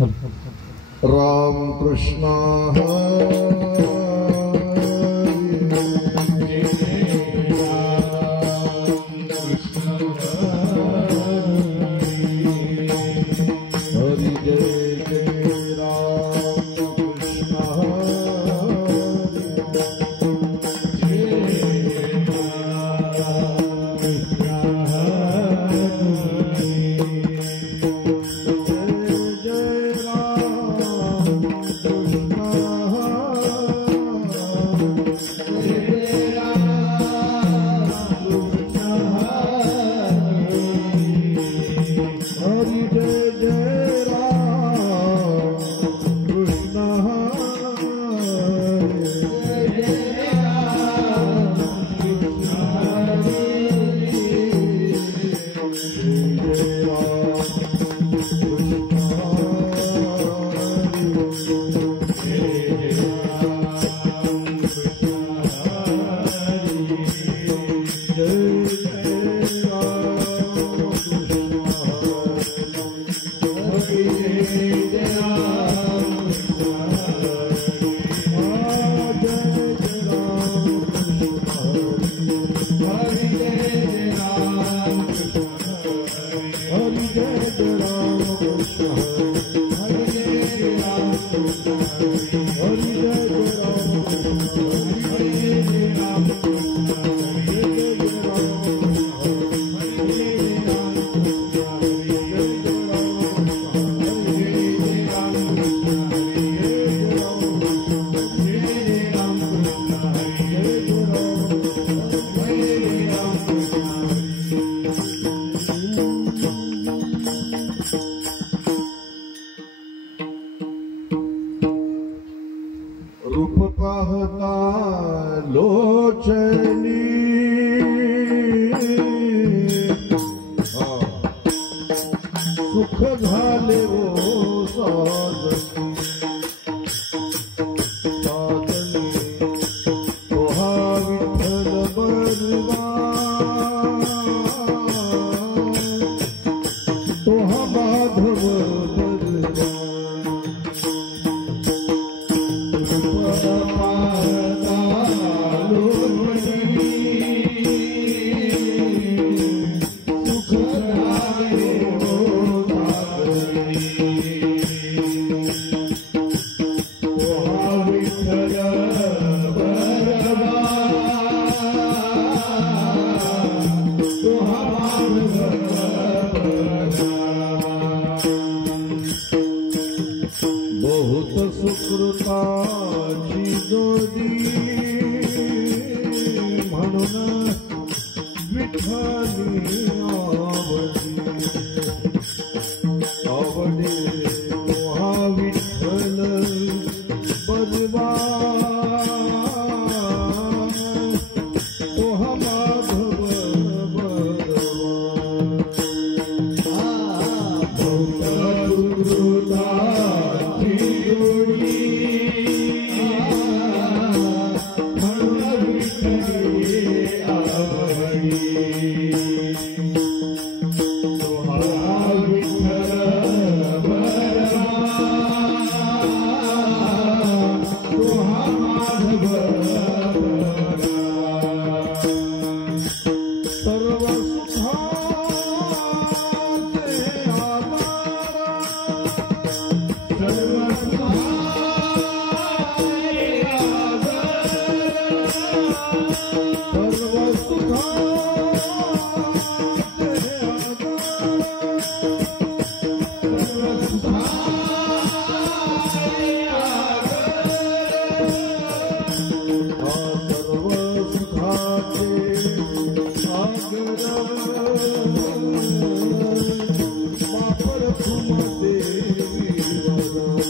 राम कृष्ण रूप पाहता लोचनी सुख झाले वो साजनी तोहा विठ्ठल बरवा तोहा माधव बहुत सुकृताची जोडी म्हणून विठ्ठली आवडी तोहा विठ्ठल बलवा तोहा माधव बलवा Devi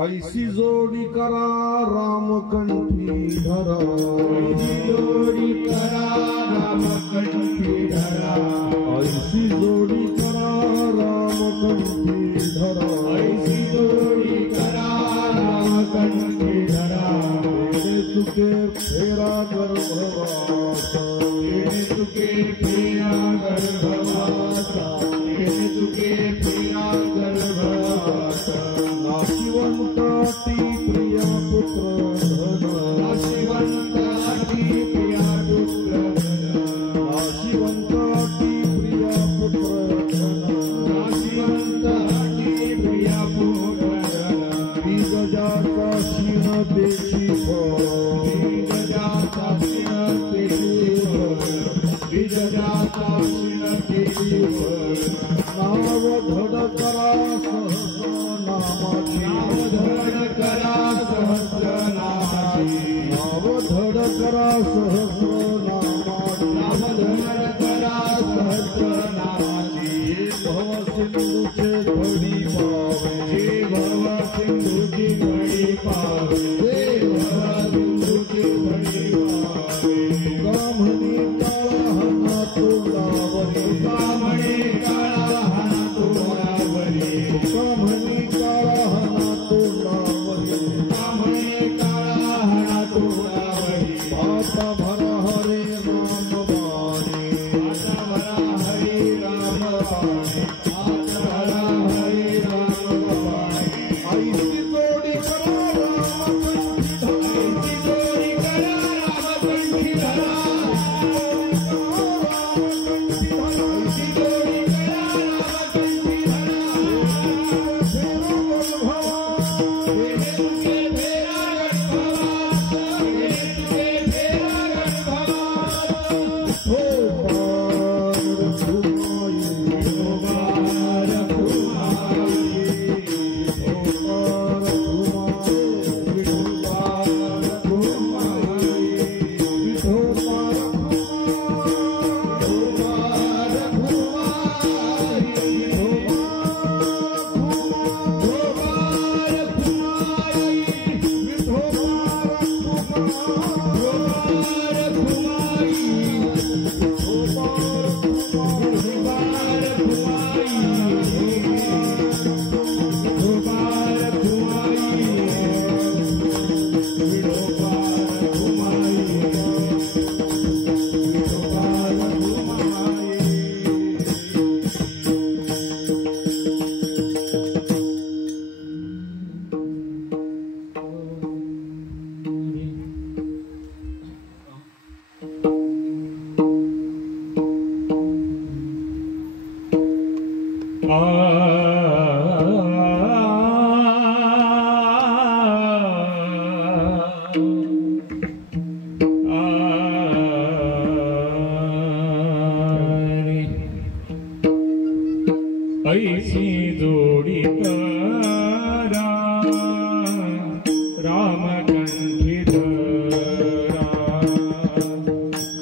ऐसी जोडी करा रामकंठी धरा, ऐसी जोडी करा रामकंठी धरा, ऐसी जोडी करा रामकंठी धरा, ऐसी जोडी करा रामकंठी धरा। येणे तुके फेरा गर्भवासा, येणे तुके फेरा गर्भवासा, येणे तुके फेरा गर्भवासा। नाशिवंताती प्रिया पुत्र धन, नाशिवंताती प्रिया पुत्र धन, नाशिवंताती प्रिया पुत्र धन, नाशिवंताती प्रिया पुत्र धन। बीजजाता क्षीण तेची फळ, बीजजाता क्षीण तेची फळ, बीजजाता क्षीण तेची फळ। नाव धड करा सहस्रनामाची, नाव धड करा सहस्रनामाची, नाव धड करा सहस्रनामाची, नाव धड करा सहस्रनामाची। भव सिंधूचे धडी पावे, भव सिंधूची धडी पावे, भव सिंधूची धडी पावे। तुकामणी काळा हना तोंडावरी, तुकामणी काळा हना तोंडावरी, तुकामणी काळा हना तोंडावरी, तुकामणी काळा हना तोंडावरी। आता भरा हरे राम बाणी, आता भरा हरे राम बाणी, आता भरा हरे राम बाणी। ऐसी जोडी करा रामकंठी धरा, ऐसी जोडी करा रामकंठी धरा, ऐसी जोडी करा रामकंठी धरा। येणे तुके फेरा गर्भवासा, येणे तुके फेरा गर्भवासा। हो पार घुमाई, हो पार घुमाई, हो पार घुमाई, विठो पार घुमाई, विठो पार घुमाई, हो पार घुमाई, हो ऐसी जोडी करा रामकंठी धरा,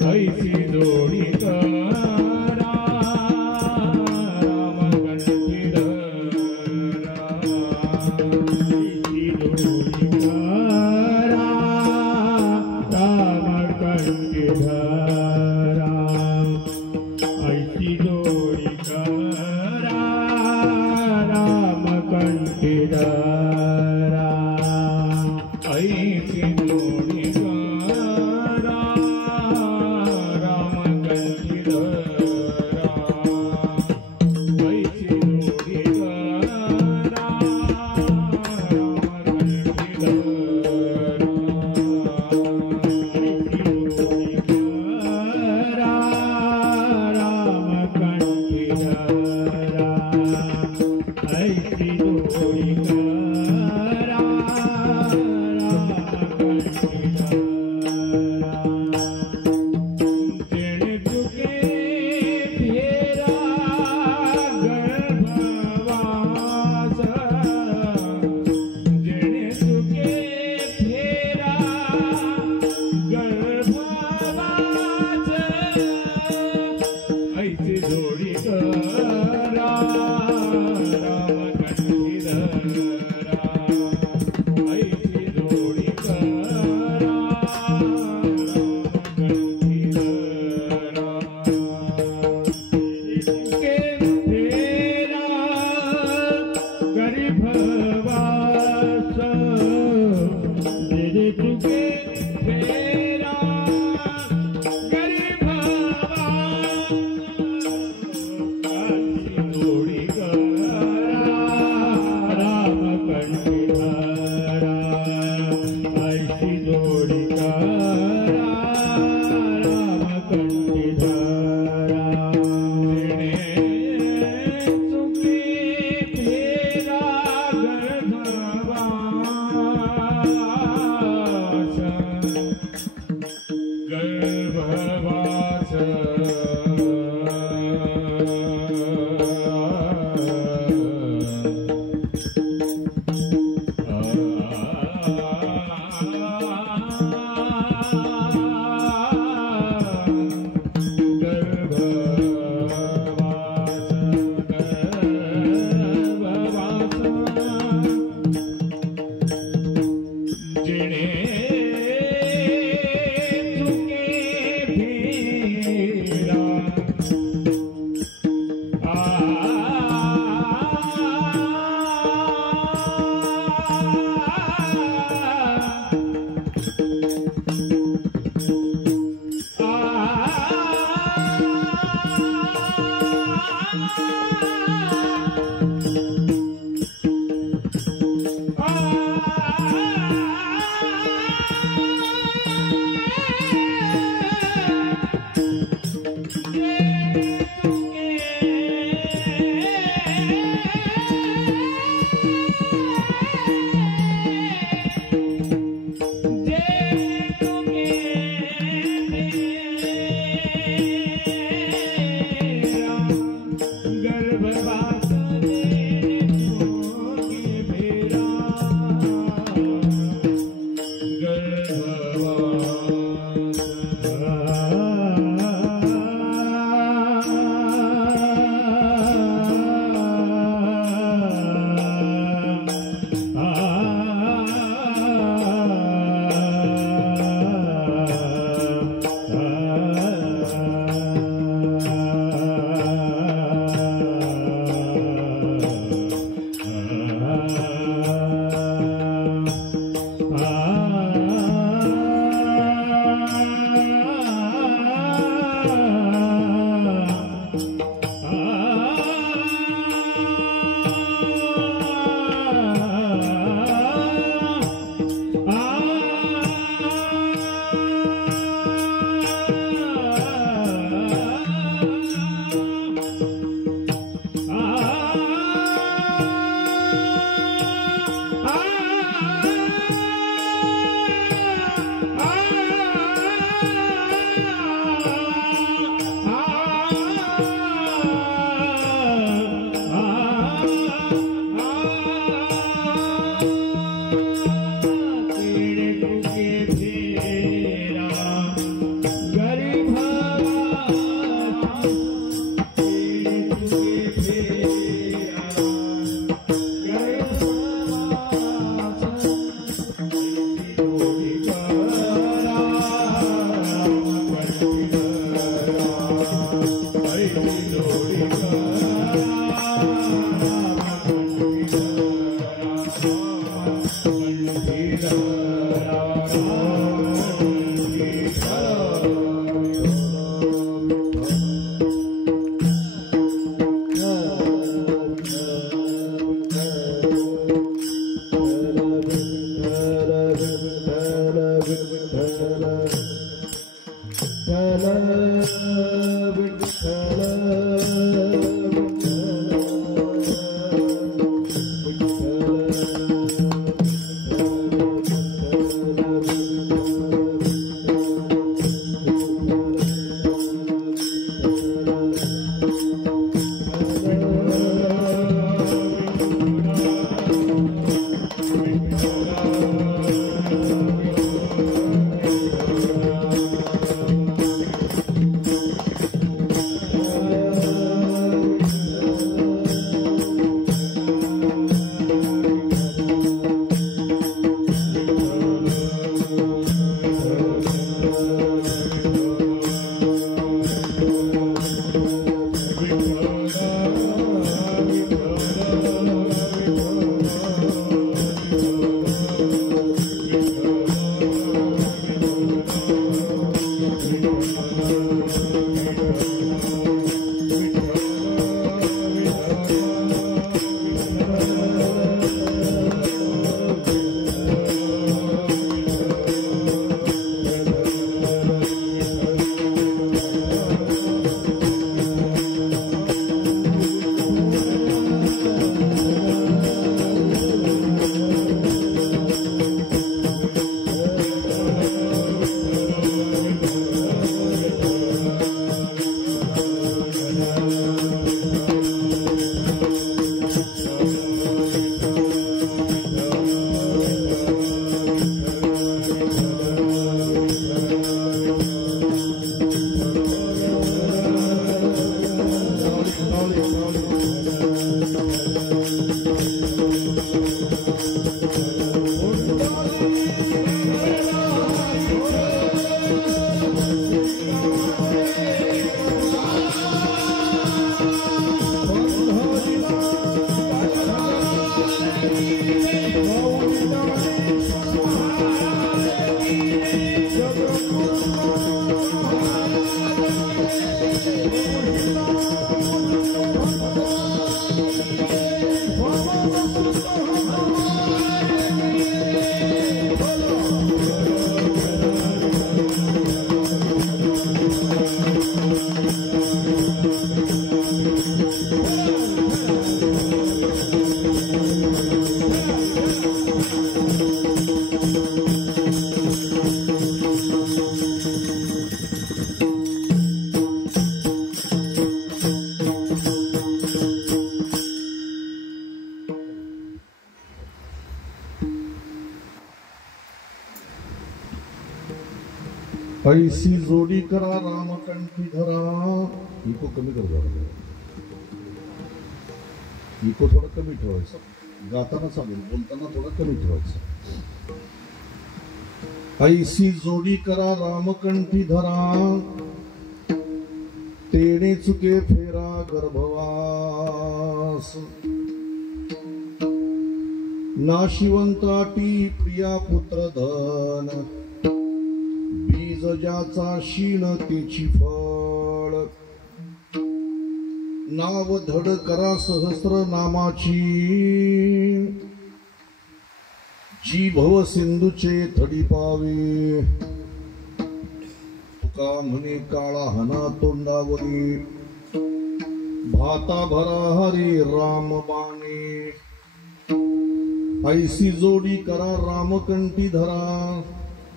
ऐसी जोडी करा रामकंठी धरा, ऐसी जोडी करा रामकंठी धरा, ऐसी जोडी करा रामकंठी धरा, ऐसी जोडी करा रामकंठी धरा, ऐसी जोडी करा रामकंठी धरा। जिणे ऐसी जोडी करा रामकंठी धरा. इको कमी कर जरा. इको थोडं कमी ठेवायचं. गाताना चालेल, बोलताना थोडं कमी ठेवायचं. ऐसी जोडी करा रामकंठी धरा, तेणे चुके फेरा गर्भवास. नाशिवंताटी प्रिया पुत्र धन, बीज ज्याचा शीण तेची फळ. नाव धड करा सहस्र नामाची, जी भव सिंधूचे थडी पावे. तुका म्हणे काळा हना तोंडावरी, भाता भरा हरी राम बाणे. ऐसी जोडी करा रामकंठी धरा,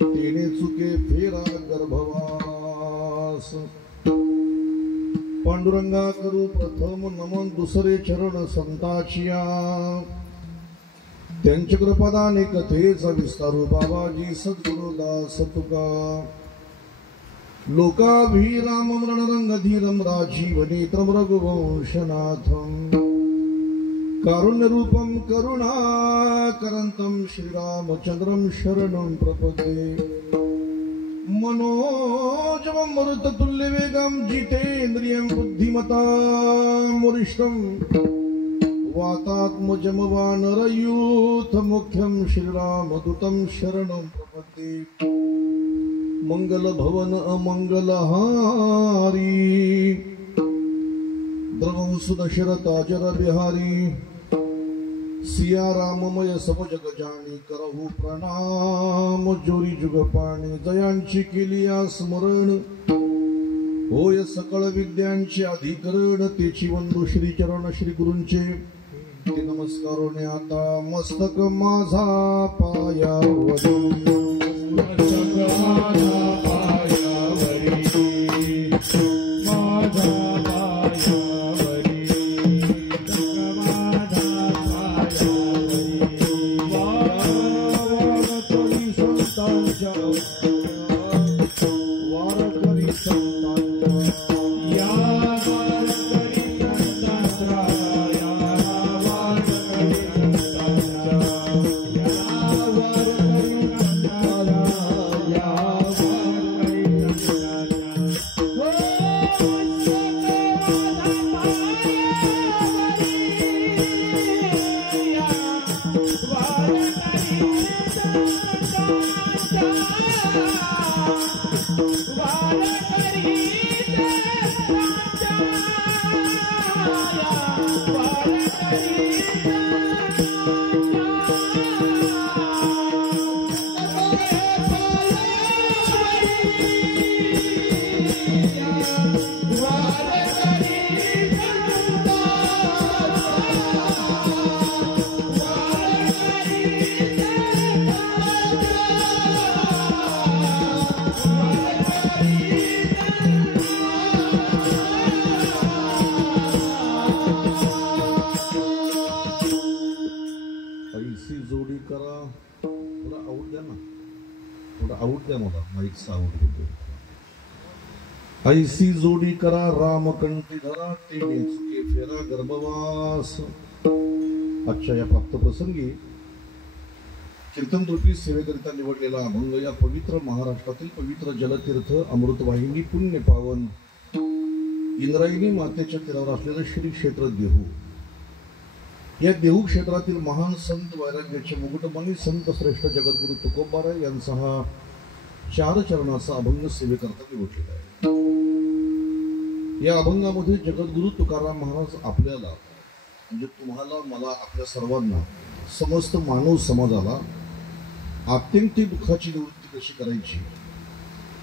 तेणे चुके फेरा गर्भवास. पांडुरंगा करू प्रथम नमन, दुसरे चरण संताचिया. त्यांच्या कृपादाने कथेचा विस्तारू बाबाजी सद्गुरुदास तुका. लोकाभिराम मरणरंगधीरम राजीव नेत्रम रघुवंशनाथम. कारुण्यरूपं करुणाकरन्तं श्रीरामचन्द्रं शरणं प्रपद्ये. मनोजवं मरुततुल्यवेगं जितेन्द्रियं बुद्धिमतां वरिष्ठं. वातात्मजं वानरयूथमुख्यं श्रीरामदूतं शरणं प्रपद्ये. मंगलभवन अमंगलहारी, द्रवंसु दशरथाचर बिहारी. सिया राममय सब जग जाणी, करहु प्रणाम जोरी जुग पाणी. जयांची केली स्मरण, होय सकळ विद्यांचे अधिकरण. तेची वंदू श्री चरण श्री गुरूंचे, ते नमस्कारोने आता मस्तक माझा पायावरी. मस्तक माझा पायावरी, माझा ऐसी जोडी करा रामकंठी धरा, तेणे चुके फेरा गर्भवास. आजच्या या प्राप्त प्रसंगी कीर्तनरूपी सेवेकरिता निवडलेला अभंग या पवित्र महाराष्ट्रातील पवित्र जलतीर्थ अमृतवाहिनी पुण्य पावन इंद्रायणी मातेच्या तीरावर असलेलं श्री क्षेत्र देहू. या देहू क्षेत्रातील महान संत वैराग्याचे मुकुटमणी संत श्रेष्ठ जगद्गुरु तुकोबाराय यांचा हा 4 चरणाचा अभंग सेवेकरता निवडलेला आहे. या अभंगामध्ये जगद्गुरु तुकाराम महाराज आपल्याला म्हणजे तुम्हाला मला आपल्या सर्वांना समस्त मानव समाजाला आत्यंतिक दुःखाची निवृत्ती कशी करायची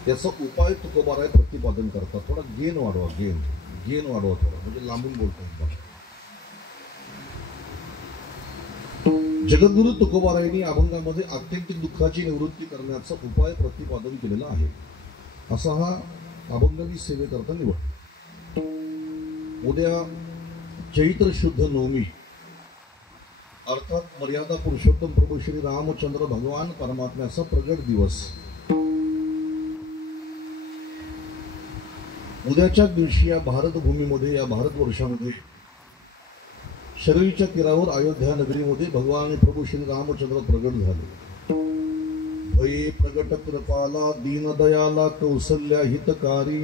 याचा उपाय तुकोबाराय प्रतिपादन करतात. थोडा गेन वाढवा, गेन वाढवा थोडा, म्हणजे लांबून बोलतो. जगद्गुरु तुकोबारायांनी अभंगामध्ये आत्यंतिक दुःखाची निवृत्ती करण्याचा उपाय प्रतिपादन केलेला आहे. असा हा अभंग मी सेवेकरता निवड. उद्या चैत्र शुद्ध नवमी अर्थात मर्यादा पुरुषोत्तम प्रभू श्री रामचंद्र भगवान परमात्म्याचा प्रगट दिवस. उद्याच्या दिवशी या भारतभूमीमध्ये, या भारतवर्षामध्ये शरयूच्या तीरावर अयोध्या नगरीमध्ये भगवान प्रभू श्री रामचंद्र प्रगट झाले. भये प्रगट कृपाला दीनदयाला कौसल्या हितकारी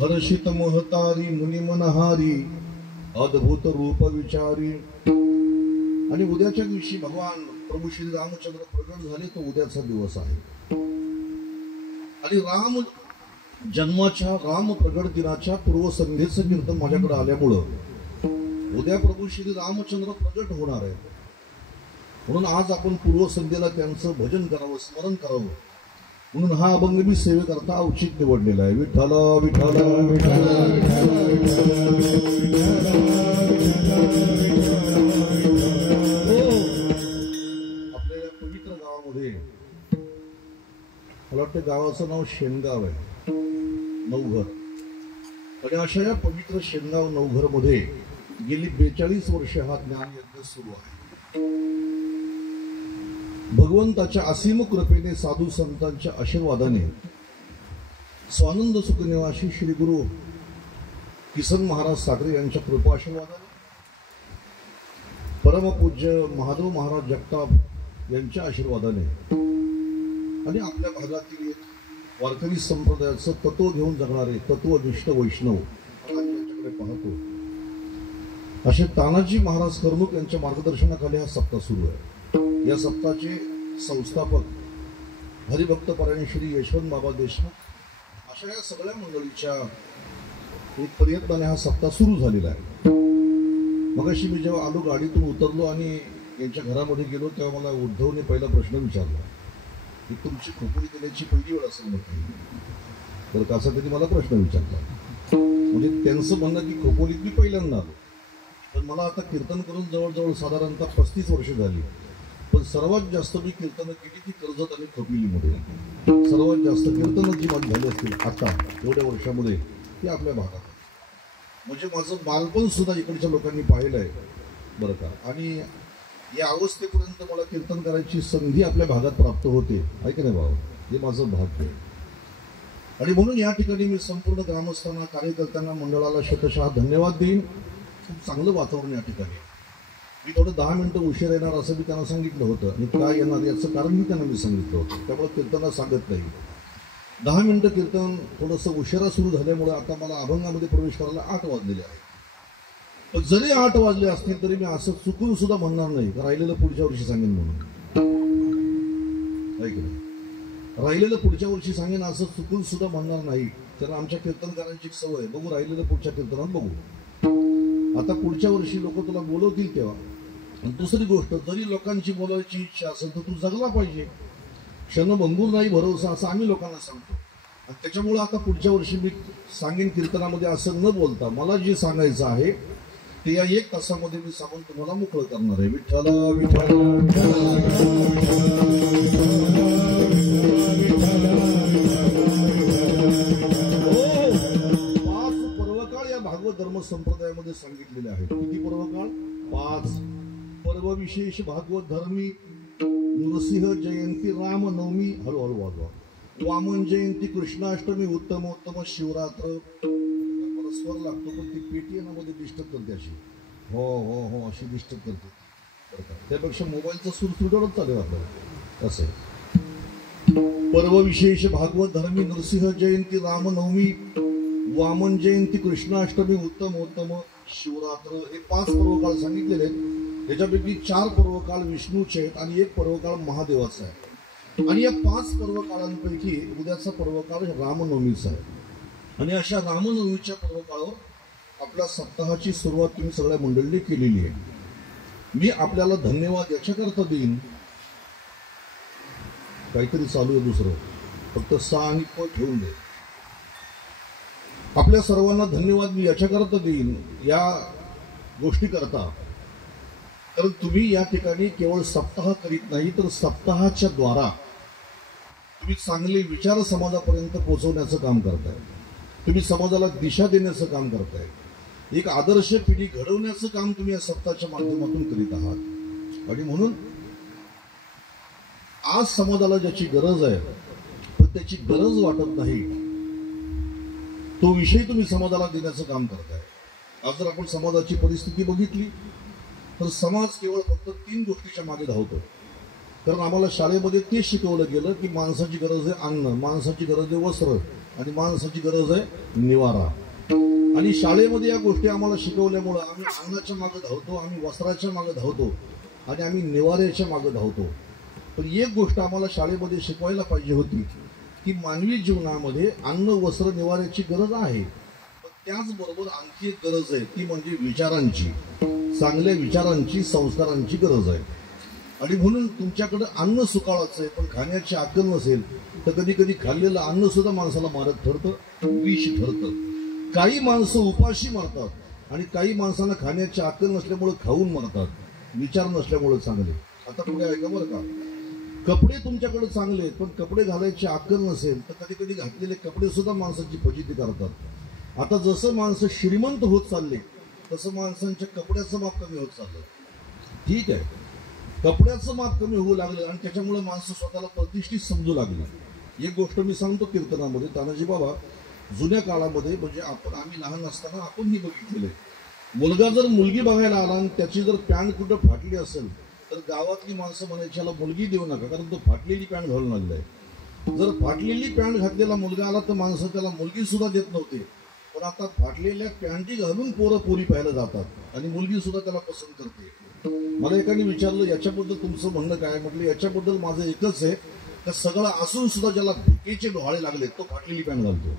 हर्षित महतारी मुनिमनहारी अद्भुत रूप विचारी. आणि उद्याच्या दिवशी भगवान प्रभू श्री रामचंद्र प्रगट झाले तो उद्याचा दिवस आहे. आणि राम जन्माच्या, राम प्रगट दिनाच्या पूर्वसंध्येचं कीर्तन माझ्याकडे आल्यामुळं उद्या प्रभू श्री रामचंद्र प्रगट होणार आहे. म्हणून आज आपण पूर्वसंध्येला त्यांचं भजन करावं, स्मरण करावं, म्हणून हा अभंग मी सेवेकरता औचित्य निवडलेला आहे. विठ्ठल विठ्ठल विठ्ठल आपल्या या पवित्र गावामध्ये, मला वाटतं गावाचं नाव शेनगाव आहे, नवघर. आणि अशा या पवित्र शेनगाव नवघर मध्ये गेली 42 वर्षे हा ज्ञान यज्ञ सुरू आहे. भगवंताच्या असीम कृपेने, साधू संतांच्या आशीर्वादाने, स्वानंद सुखनिवासी श्री गुरु किसन महाराज साखरे यांच्या कृपा आशीर्वादाने, परमपूज्य महादेव महाराज जगताप यांच्या आशीर्वादाने आणि आपल्या भागातील वारकरी संप्रदायाचं तत्व घेऊन जगणारे तत्वनिष्ठ वैष्णव यांच्याकडे पाहतो, असे तानाजी महाराज कर्मुक यांच्या मार्गदर्शनाखाली हा सप्ताह सुरू आहे. या सप्ताहाचे संस्थापक हरिभक्त परायण श्री यशवंत बाबा देशमुख अशा या सगळ्या मंडळीच्या एक प्रयत्नाने हा सप्ताह सुरू झालेला आहे. मगाशी मी जेव्हा आलो, गाडीतून उतरलो आणि यांच्या घरामध्ये गेलो, तेव्हा मला उद्धवने पहिला प्रश्न विचारला की तुमची खोपोली देण्याची पहिली वेळ असेल म्हटलं. तर कसा त्यांनी मला प्रश्न विचारला, म्हणजे त्यांचं म्हणणं की खोपोलीत मी पहिल्यांदा आलो. पण मला आता कीर्तन करून जवळजवळ साधारणतः 35 वर्ष झाली. पण सर्वात जास्त मी कीर्तनं केली ती कर्जत आणि खोपोलीमध्ये. सर्वात जास्त कीर्तनं जी माझी झाली असतील आता एवढ्या वर्षामध्ये ती आपल्या भागात. म्हणजे माझं बालपण सुद्धा इकडच्या लोकांनी पाहिलं आहे बरं का. आणि या अवस्थेपर्यंत मला कीर्तन करायची संधी आपल्या भागात प्राप्त होते, ऐक नाही भाऊ, हे माझं भाग्य आहे. आणि म्हणून या ठिकाणी मी संपूर्ण ग्रामस्थांना, कार्यकर्त्यांना, मंडळाला शतशः धन्यवाद देईन. खूप चांगलं वातावरण या ठिकाणी. मी थोडं 10 मिनिटं उशीर येणार असं मी त्यांना सांगितलं होतं, आणि काय येणार याचं कारण मी त्यांना सांगितलं होतं. त्यामुळे कीर्तनाला सांगत नाही. 10 मिनिटं कीर्तन थोडंसं उशिरा सुरू झाल्यामुळे आता मला अभंगामध्ये प्रवेश करायला 8 वाजलेले आहेत. पण जरी 8 वाजले असतील तरी मी असं चुकून सुद्धा म्हणणार नाही राहिलेलं पुढच्या वर्षी सांगेन म्हणून, ऐक नाही, राहिलेलं पुढच्या वर्षी सांगेन असं चुकून सुद्धा म्हणणार नाही. तर आमच्या कीर्तनकारांची सवय आहे, बघू राहिलेलं पुढच्या कीर्तनात बघू. आता पुढच्या वर्षी लोक तुला बोलवतील तेव्हा. आणि दुसरी गोष्ट, जरी लोकांची बोलायची इच्छा असेल तर तू जगला पाहिजे. क्षणभंगूर नाही भरोसा, असं आम्ही लोकांना सांगतो. आणि त्याच्यामुळे आता पुढच्या वर्षी मी सांगेन कीर्तनामध्ये असं न बोलता मला जे सांगायचं आहे ते या 1 तासामध्ये मी सांगून तुम्हाला मोकळं करणार आहे. विठ्ठल भागवत धर्म संप्रदायामध्ये सांगितलेले आहेत. किती पर्वकाळ? 5 पर्व विशेष भागवत धर्मी. नृसिंह जयंती, रामनवमी, हळूहळू वाजवा, वामन जयंती, कृष्णाष्टमी, उत्तमोत्तम, शिवरात्र. मला स्वर लागतो पण ती पेटीएममध्ये डिस्टर्ब करते अशी, हो हो हो अशी डिस्टर्ब करते. त्यापेक्षा मोबाईलचा सूर सुटवत चालेल आपल्याला. असं पर्व विशेष भागवत धर्मी, नृसिंह जयंती, रामनवमी, वामन जयंती, कृष्णाष्टमी, उत्तमोत्तम, शिवरात्र, हे 5 पर्वकाळ सांगितलेले आहेत. याच्यापैकी 4 पर्वकाळ विष्णूचे आहेत आणि 1 पर्वकाळ महादेवाचा आहे. आणि या 5 पर्वकाळांपैकी उद्याचा पर्वकाळ रामनवमीचा आहे. आणि अशा रामनवमीच्या पर्वकाळावर आपल्या सप्ताहाची सुरुवात तुम्ही सगळ्या मंडळींनी केलेली आहे. मी आपल्याला धन्यवाद याच्याकरता देईन, काहीतरी चालू आहे दुसरं, फक्त सा आणि प ठेवून दे. आपल्या सर्वांना धन्यवाद मी याच्याकरता देईन, या गोष्टी करता, कारण तुम्ही या ठिकाणी केवळ सप्ताह करीत नाही तर सप्ताहाच्या द्वारा तुम्ही चांगले विचार समाजापर्यंत पोहोचवण्याचं काम करताय. तुम्ही समाजाला दिशा देण्याचं काम करताय. एक आदर्श पिढी घडवण्याचं काम तुम्ही या सप्ताहाच्या माध्यमातून करीत आहात. आणि म्हणून आज समाजाला ज्याची गरज आहे पण त्याची गरज वाटत नाही तो विषय तुम्ही समाजाला देण्याचं काम करताय. आज जर आपण समाजाची परिस्थिती बघितली तर समाज केवळ फक्त 3 गोष्टीच्या मागे धावतो. कारण आम्हाला शाळेमध्ये ते शिकवलं गेलं की माणसाची गरज आहे अन्न, माणसाची गरज आहे वस्त्र आणि माणसाची गरज आहे निवारा. आणि शाळेमध्ये या गोष्टी आम्हाला शिकवल्यामुळं आम्ही अन्नाच्या मागे धावतो, आम्ही वस्त्राच्या मागे धावतो आणि आम्ही निवाऱ्याच्या मागे धावतो. पण एक गोष्ट आम्हाला शाळेमध्ये शिकवायला पाहिजे होती की मानवी जीवनामध्ये अन्न वस्त्र निवाऱ्याची गरज आहे, पण त्याचबरोबर आणखी एक गरज आहे ती म्हणजे विचारांची, चांगल्या विचारांची, संस्कारांची गरज आहे. आणि म्हणून तुमच्याकडे अन्न सुकाळाचं आहे पण खाण्याची अक्कल नसेल तर कधी कधी खाल्लेलं अन्न सुद्धा माणसाला मारक ठरतं, विष ठरतं. काही माणसं उपाशी मरतात आणि काही माणसांना खाण्याची अक्कल नसल्यामुळे खाऊन मरतात, विचार नसल्यामुळे चांगले. आता पुढे ऐका बरं का, कपडे तुमच्याकडे चांगले आहेत पण कपडे घालायची अक्कल नसेल तर कधी कधी घातलेले कपडे सुद्धा माणसाची फजिती करतात. आता जसं माणसं श्रीमंत होत चालले तसं माणसांच्या कपड्याचं माप कमी होत चाललं. ठीक आहे, कपड्याचं माप कमी होऊ लागलं आणि त्याच्यामुळे माणसं स्वतःला प्रतिष्ठित समजू लागली. एक गोष्ट मी सांगतो कीर्तनामध्ये, तानाजी बाबा जुन्या काळामध्ये म्हणजे आम्ही लहान असताना आपणही बघितलेलं आहे, मुलगा जर मुलगी बघायला आला आणि त्याची जर पॅन्ट कुठं फाटली असेल तर गावातली माणसं म्हणायची याला मुलगी देऊ नका कारण तो फाटलेली पॅन्ट घालून आलेला आहे. जर फाटलेली पॅन्ट घातलेला मुलगा आला तर माणसं त्याला मुलगी सुद्धा देत नव्हते. पण आता फाटलेल्या पॅन्टी घालून पोरं पोरी पाहायला जातात आणि मुलगी सुद्धा त्याला पसंत करते. मला एकाने विचारलं याच्याबद्दल तुमचं म्हणणं काय? म्हटलं याच्याबद्दल माझं एकच आहे का सगळं असून सुद्धा ज्याला भिकेचे डोहाळे लागले तो फाटलेली पॅन्ट घालतो.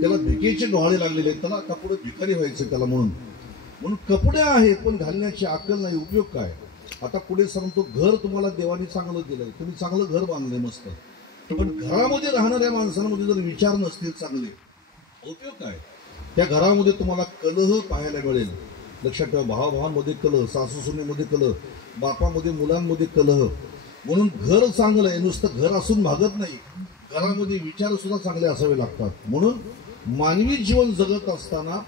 त्याला भिकेचे डोहाळे लागलेले आहेत, त्याला आता पुढे भिकारी व्हायचं त्याला. म्हणून कपडे आहेत पण घालण्याची अक्कल नाही, उपयोग काय? आता पुढे सांगतो, घर तुम्हाला देवाने चांगलं दिलंय, तुम्ही चांगलं घर बांधलंय मस्त, पण घरामध्ये राहणाऱ्या माणसांमध्ये जर विचार नसतील चांगले, उपयोग काय? त्या घरामध्ये तुम्हाला कलह पाहायला मिळेल. लक्षात ठेवा, भावाभावांमध्ये कलह, सासू सुनेमध्ये कलह, बापामध्ये मुलांमध्ये कलह. म्हणून घर चांगलं आहे, नुसतं घर असून भागत नाही, घरामध्ये विचार सुद्धा चांगले असावे लागतात. म्हणून मानवी जीवन जगत असताना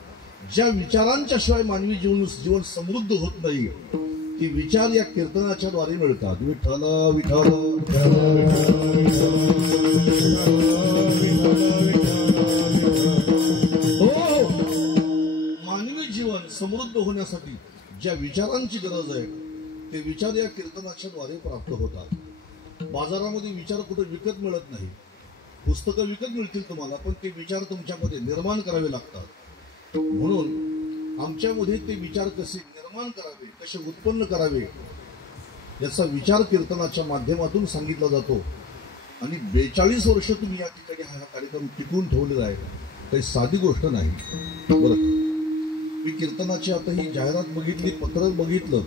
ज्या विचारांच्या शिवाय मानवी जीवन समृद्ध होत नाही ते विचार या कीर्तनाच्या द्वारे मिळतात. विठ्ठल विठ्ठल हो, मानवी जीवन समृद्ध होण्यासाठी ज्या विचारांची गरज आहे ते विचार या कीर्तनाच्या द्वारे प्राप्त होतात. बाजारामध्ये विचार कुठे विकत मिळत नाही, पुस्तकं विकत मिळतील तुम्हाला, पण ते विचार तुमच्यामध्ये निर्माण करावे लागतात. म्हणून आमच्यामध्ये ते विचार कसे निर्माण करावे, कसे उत्पन्न करावे याचा विचार कीर्तनाच्या माध्यमातून सांगितला जातो. आणि 42 वर्ष तुम्ही या ठिकाणी हा कार्यक्रम टिकवून ठेवलेला आहे, काही साधी गोष्ट नाही. बरं, मी कीर्तनाची आता ही जाहिरात बघितली, पत्रक बघितलं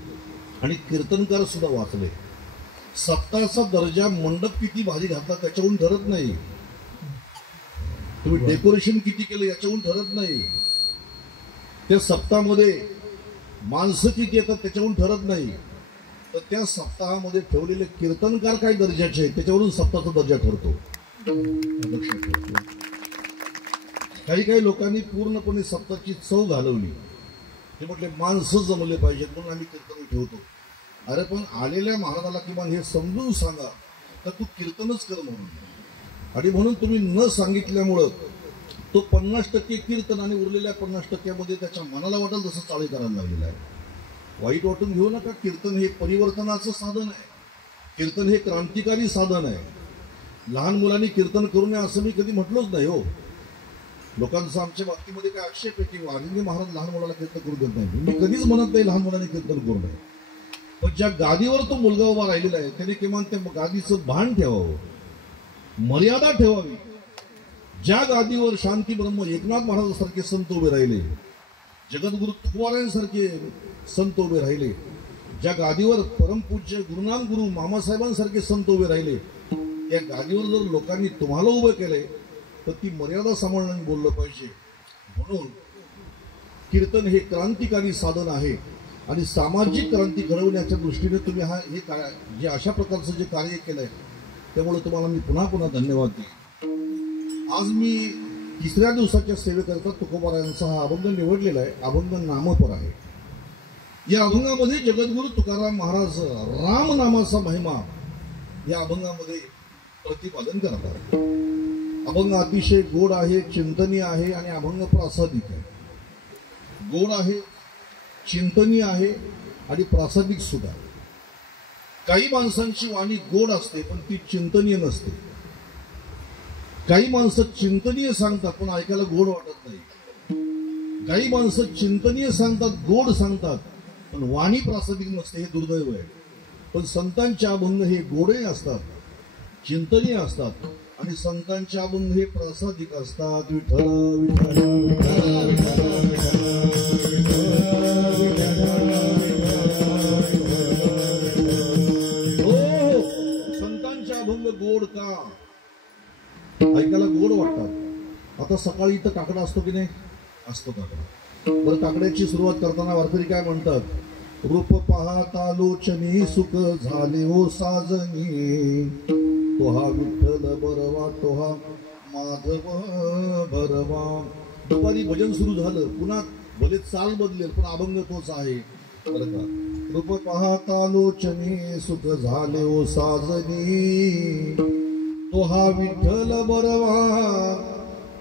आणि कीर्तनकार सुद्धा वाचले. सप्ताहाचा दर्जा मंडप किती भारी घातला त्याच्यावरून ठरत नाही, तुम्ही डेकोरेशन किती केलं याच्यावरून ठरत नाही, त्या सप्ताहामध्ये माणसं किती येतात त्याच्यावरून ठरत नाही, तर त्या सप्ताहामध्ये ठेवलेले कीर्तनकार काय दर्जाचे आहेत त्याच्यावरून सप्ताहाचा दर्जा ठरतो. काही लोकांनी पूर्णपणे सप्ताहाची चव घालवली. ते म्हटले माणसं जमले पाहिजेत म्हणून आम्ही कीर्तन ठेवतो. अरे पण आलेल्या महाराजाला किमान हे समजून सांगा तर तू कीर्तनच कर म्हणून. आणि म्हणून तुम्ही न सांगितल्यामुळं तो 50% कीर्तन आणि उरलेल्या 50%मध्ये त्याच्या मनाला वाटेल तसं चाळी करायला लागलेला आहे. वाईट वाटून घेऊ नका, कीर्तन हे परिवर्तनाचं साधन आहे, कीर्तन हे क्रांतिकारी साधन आहे. लहान मुलांनी कीर्तन करू नये असं मी कधी म्हटलोच नाही. हो, लोकांचा आमच्या बाबतीमध्ये काय आक्षेप आहे की वाघिंगे महाराज लहान मुलाला कीर्तन करू देत नाही. मी कधीच म्हणत नाही लहान मुलांनी कीर्तन करू नये, पण ज्या गादीवर तो मुलगा उभा राहिलेला आहे त्याने किमान त्या गादीचं भान ठेवावं, मर्यादा ठेवावी. ज्या गादीवर शांती ब्रह्म एकनाथ महाराजांसारखे संत उभे राहिले, जगद्गुरु तुकोबारायांसारखे संत उभे राहिले, ज्या गादीवर परमपूज्य गुरुनाम गुरु मामासाहेबांसारखे संत उभे राहिले, त्या गादीवर जर लोकांनी तुम्हाला उभं केलंय तर ती मर्यादा सांभाळून बोललं पाहिजे. म्हणून कीर्तन हे क्रांतिकारी साधन आहे आणि सामाजिक क्रांती घडवण्याच्या दृष्टीने तुम्ही जे अशा प्रकारचं जे कार्य केलंय त्यामुळे तुम्हाला मी पुन्हा पुन्हा धन्यवाद देईन. आज मी 3ऱ्या दिवसाच्या सेवेकरता तुकोबारायांचा हा अभंग निवडलेला आहे. अभंग नामपर आहे. या अभंगामध्ये जगद्गुरु तुकाराम महाराज रामनामाचा महिमा या अभंगामध्ये प्रतिपादन करतात. अभंग अतिशय गोड आहे, चिंतनीय आहे आणि अभंग प्रासादिक आहे. गोड आहे, चिंतनीय आहे आणि प्रासादिक सुद्धा. काही माणसांची वाणी गोड असते पण ती चिंतनीय नसते. काही माणसं चिंतनीय सांगतात पण ऐकायला गोड वाटत नाही. काही माणसं चिंतनीय सांगतात, गोड सांगतात, पण वाणी प्रासादिक नसते. हे दुर्दैव आहे. पण संतांचे अभंग हे गोडे असतात, चिंतनीय असतात आणि संतांचे अभंग हे प्रासादिक असतात. विठ्ठल विठ्ठल हो, संतांचे अभंग गोड का? ऐकायला गोड वाटतात. आता सकाळी इथं काकडा असतो की नाही? असतो काकडा. बरं, काकड्याची सुरुवात करताना वारकरी काय म्हणतात? रूप पाहता लोचनी सुख झाले ओ साजनी, तोहा विठ्ठल बरवा तोहा माधव भरवा. दुपारी भजन सुरू झालं, पुन्हा भले चाल बदलेल पण अभंग तोच आहे बरं का. रूप पाहता लोचनी सुख झाले ओ साजनी, तोहा विठ्ठल बरवा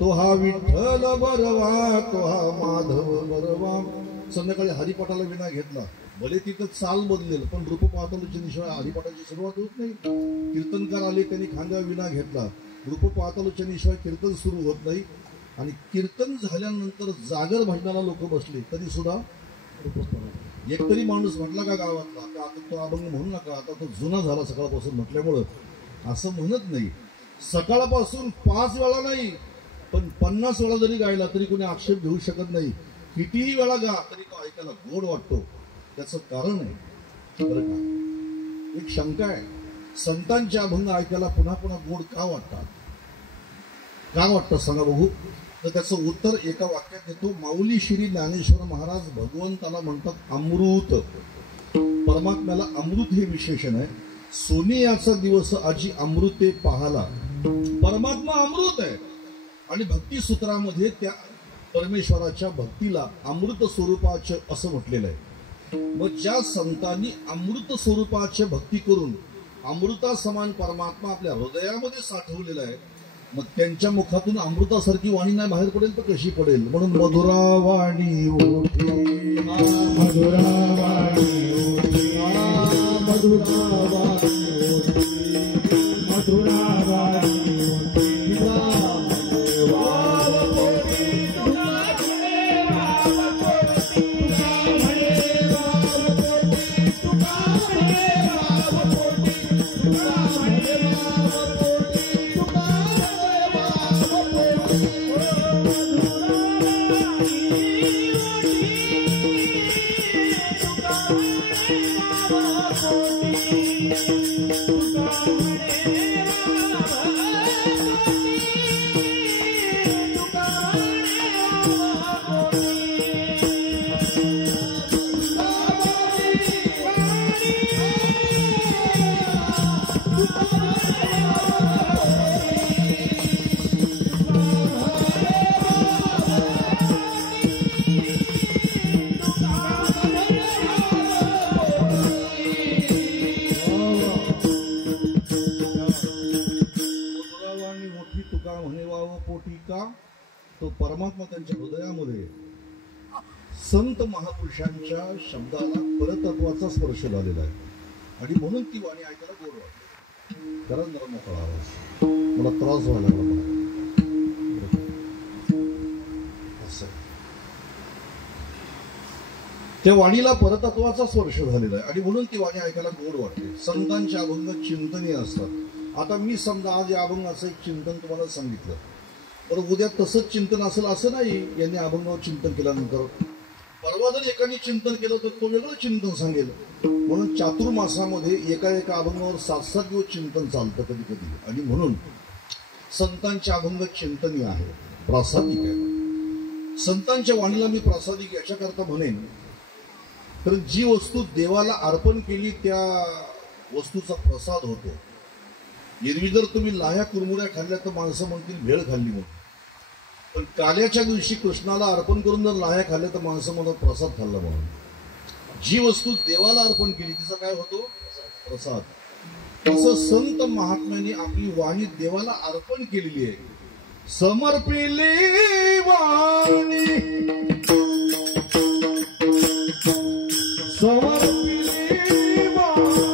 तोहा विठ्ठल बरवा तोहा माधव बरवा. संध्याकाळी हरिपाठाला विना घेतला, भले तिथं चाल बदलेल पण रूप पाहतालोचनीशिवाय हरिपाठाची सुरुवात होत नाही. कीर्तनकार आले, त्यांनी खांद्यावर विना घेतला, रूप पाहतालोचनीशिवाय कीर्तन सुरू होत नाही. आणि कीर्तन झाल्यानंतर जागर भजनाला लोक बसले तरी सुद्धा एकतरी माणूस म्हटला का गावातला का आता तो अभंग म्हणू नका, आता तो जुना झाला सकाळपासून म्हटल्यामुळं, असं म्हणत नाही. सकाळपासून 5 वेळा नाही पण 50 वेळा जरी गायला तरी कोणी आक्षेप घेऊ शकत नाही. कितीही वेळा गा तरी तो ऐकायला गोड वाटतो. त्याचं कारण आहे बरं का. एक शंका आहे, संतांचे अभंग ऐकायला पुन्हा पुन्हा गोड का वाटतात? का वाटतं सांगा बघू. तर त्याचं उत्तर एका वाक्यात देतो. माऊली श्री ज्ञानेश्वर महाराज भगवंताला म्हणतात अमृत. परमात्म्याला अमृत हे विशेषण आहे. सोनियाचा दिवस आजी अमृते पाहाला. परमात्मा अमृत आहे आणि भक्ती सूत्रामध्ये त्या परमेश्वराच्या भक्तीला अमृत स्वरूपाचे असं म्हटलेलं आहे. मग ज्या संतांनी अमृत स्वरूपाचे भक्ती करून अमृता समान परमात्मा आपल्या हृदयामध्ये साठवलेला आहे, मग त्यांच्या मुखातून अमृतासारखी वाणी नाही बाहेर पडेल तर कशी पडेल? म्हणून मधुरा वाणी ओठे, मधुरा वाणी ओठे, मधुरा वाणी ओठे, मधुरा वाणी ओठे. तो परमात्मा त्यांच्या हृदयामध्ये संत महापुरुषांच्या शब्दाला परतत्वाचा स्पर्श झालेला आहे आणि म्हणून ती वाणी ऐकायला गोड वाटते. कारण जरा मोकळा आवाज, मला त्रास व्हायला लागला. असं त्या वाणीला परतत्वाचा स्पर्श झालेला आहे आणि म्हणून ती वाणी ऐकायला गोड वाटते. संतांचे अभंग चिंतनीय असतात. आता मी समजा आज या अभंगाचं एक चिंतन तुम्हाला सांगितलं, पण उद्या तसंच चिंतन असेल असं नाही. यांनी अभंगावर चिंतन केल्यानंतर परवा जर एकाने चिंतन केलं तर तो वेगळं चिंतन सांगेल. म्हणून चातुर्मासामध्ये एका एका अभंगावर 7-7 दिवस चिंतन चालतं कधी कधी. आणि म्हणून संतांचे अभंग चिंतनीय आहे, प्रासादिक आहे. संतांच्या वाणीला मी प्रासादिक याच्याकरता म्हणेन तर जी वस्तू देवाला अर्पण केली त्या वस्तूचा प्रसाद होतो. एरवी जर तुम्ही लाह्या कुरमुऱ्या खाल्ल्या तर माणसं म्हणतील भेळ खाल्ली म्हणून, पण काल्याच्या दिवशी कृष्णाला अर्पण करून जर लाह्या खाल्ल्या तर माणसं म्हणतात प्रसाद खाल्ला म्हणून. जी वस्तू देवाला अर्पण केली तिचा काय होतो? प्रसाद. तसं संत महात्म्याने आपली वाणी देवाला अर्पण केलेली आहे समर्पिली वाणी समर्पिली वाणी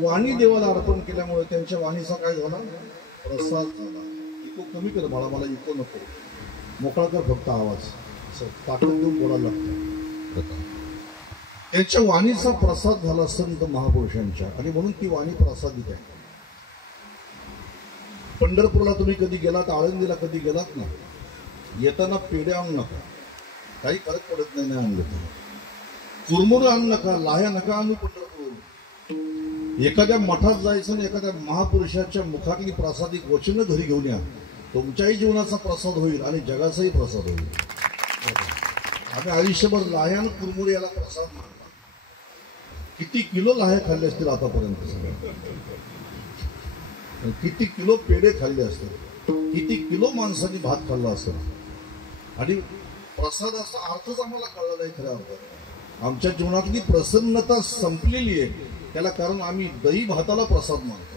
वाणी देवाला अर्पण केल्यामुळे त्यांच्या वाणीचा काय झाला प्रसाद झाला. इको कमी कर बाळा, मला इको नको, मोकळा कर फक्त आवाज, ताकद देऊन बोलायला लागतं. त्यांच्या वाणीचा प्रसाद झाला संत महापुरुषांच्या, आणि म्हणून ती वाणी प्रसादित आहे. पंढरपूरला तुम्ही कधी गेलात, आळंदीला कधी गेलात ना, येताना पेढे आणू नका, काही फरक पडत नाही आणलं तर. कुरमुरे आणू नका, लाह्या नका आणू पंढरपूर. एखाद्या मठात जायचं आणि एखाद्या महापुरुषाच्या मुखातली प्रसादिक वचन घरी घेऊन या, तुमच्याही जीवनाचा प्रसाद होईल आणि जगाचाही प्रसाद होईल. आम्ही आयुष्यभर लाह्यान कुरमुरे याला प्रसाद मानला. किती किलो लाह्या खाल्ले असतील आतापर्यंत, किती किलो पेढे खाल्ले असतील, किती किलो माणसांनी भात खाल्ला असेल, आणि प्रसादाचा अर्थच आम्हाला कळला नाही खऱ्या अर्थात. आमच्या जीवनातली प्रसन्नता संपलेली आहे. त्याला कारण आम्ही दही भाताला प्रसाद मानतो,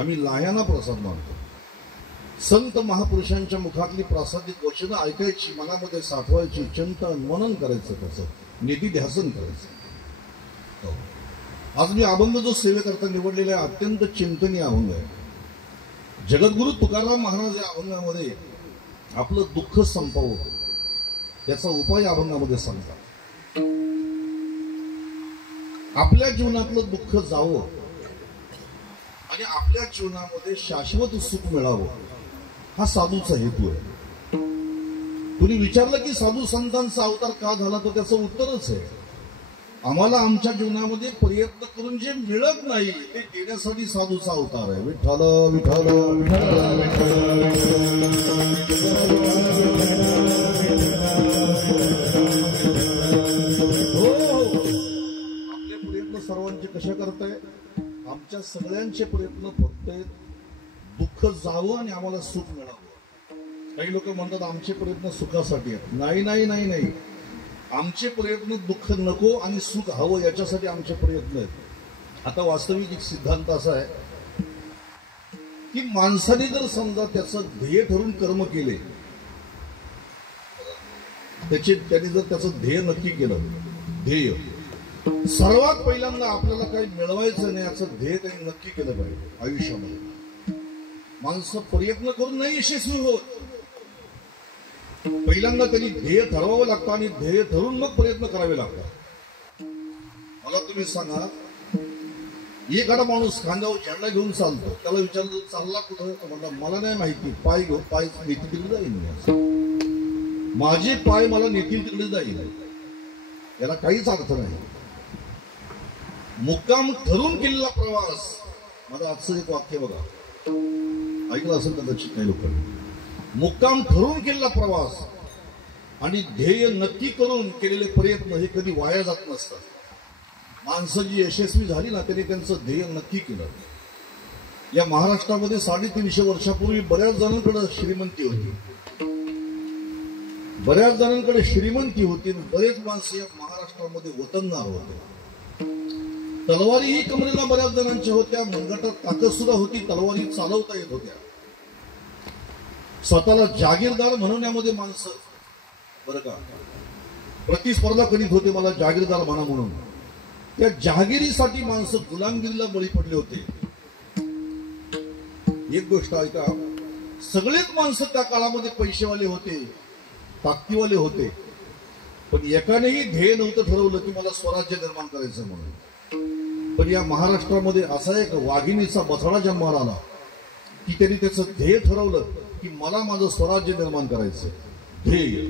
आम्ही लाह्यांना प्रसाद मानतो. संत महापुरुषांच्या मुखातली प्रसादिक वचनं ऐकायची, मनामध्ये साठवायची, चिंतन मनन करायचं, त्याचं निधिध्यासन करायचं. आज मी अभंग जो सेवेकरता निवडलेला आहे, अत्यंत चिंतनीय अभंग आहे. जगद्गुरु तुकाराम महाराज या अभंगामध्ये आपलं दुःख संपवं याचा उपाय अभंगामध्ये सांगतात. आपल्या जीवनातलं दुःख जावं आणि आपल्या जीवनामध्ये शाश्वत सुख मिळावं, हा साधूचा हेतू आहे. कुणी विचारलं की साधू संतांचा अवतार का झाला, तर त्याचं उत्तरच आहे, आम्हाला आमच्या जीवनामध्ये प्रयत्न करून जे मिळत नाही ते देण्यासाठी साधूचा अवतार आहे. विठ्ठल विठ्ठल सर्वांचे कशा करताय, आमच्या सगळ्यांचे प्रयत्न फक्त दुःख जावं आणि आम्हाला सुख मिळावं. काही लोक म्हणतात आमचे प्रयत्न सुखासाठी आहेत. नाही नाही नाही नाही, आमचे प्रयत्न दुःख नको आणि सुख हवं याच्यासाठी आमचे प्रयत्न आहेत. आता वास्तविक एक सिद्धांत असा आहे की माणसाने जर समजा त्याचं ध्येय ठरून कर्म केले, त्याने जर त्याचं ध्येय नक्की केलं, ध्येय सर्वात पहिल्यांदा आपल्याला काही मिळवायचं नाही याचं ध्येय त्यांनी नक्की केलं पाहिजे. आयुष्यामध्ये माणसं प्रयत्न करून नाही यशस्वी होत, पहिल्यांदा त्यांनी ध्येय ठरवावं लागतं आणि ध्येय ठरून मग प्रयत्न करावे लागतात. मला तुम्ही सांगा, एखादा माणूस खांद्यावर झेंडा घेऊन चालतो, त्याला विचारलं चालला कुठं, म्हणलं मला नाही माहिती, पाय घेऊन पाय नेतील तिकडे जाईल, माझे पाय मला नेतील तिकडे जाईल, याला काहीच अर्थ नाही. मुक्काम ठरून केलेला प्रवास, माझं आजचं एक वाक्य बघा, ऐकलं असेल कदाचित काही लोकांनी. मुक्काम ठरून केलेला प्रवास आणि ध्येय नक्की करून केलेले प्रयत्न हे कधी वाया जात नसतात. माणसं जी यशस्वी झाली ना त्यांनी त्यांचं ध्येय नक्की केलं. या महाराष्ट्रामध्ये 350 वर्षापूर्वी बऱ्याच जणांकडे श्रीमंती होती, बऱ्याच जणांकडे श्रीमंती होती. बरेच माणसं या महाराष्ट्रामध्ये वतनदार होते. तलवारीही कमरेला बऱ्याच जणांच्या होत्या, मनगटात ताकद सुद्धा होती, तलवारी चालवता येत होत्या. स्वतःला जागीरदार म्हणण्यामध्ये माणसं बरं का प्रतिस्पर्धा करीत होते, मला जागीरदार म्हणा म्हणून. त्या जहागिरीसाठी माणसं गुलामगिरीला बळी पडले होते. एक गोष्ट ऐका, सगळेच माणसं त्या काळामध्ये पैसेवाले होते, ताकदीवाले होते, पण एकानेही ध्येय नव्हतं ठरवलं की मला स्वराज्य निर्माण करायचं म्हणून. पण या महाराष्ट्रामध्ये असा एक वाघिणीचा बथडा जन्माला आला की त्यांनी त्याचं ध्येय ठरवलं की मला माझं स्वराज्य निर्माण करायचं ध्येय,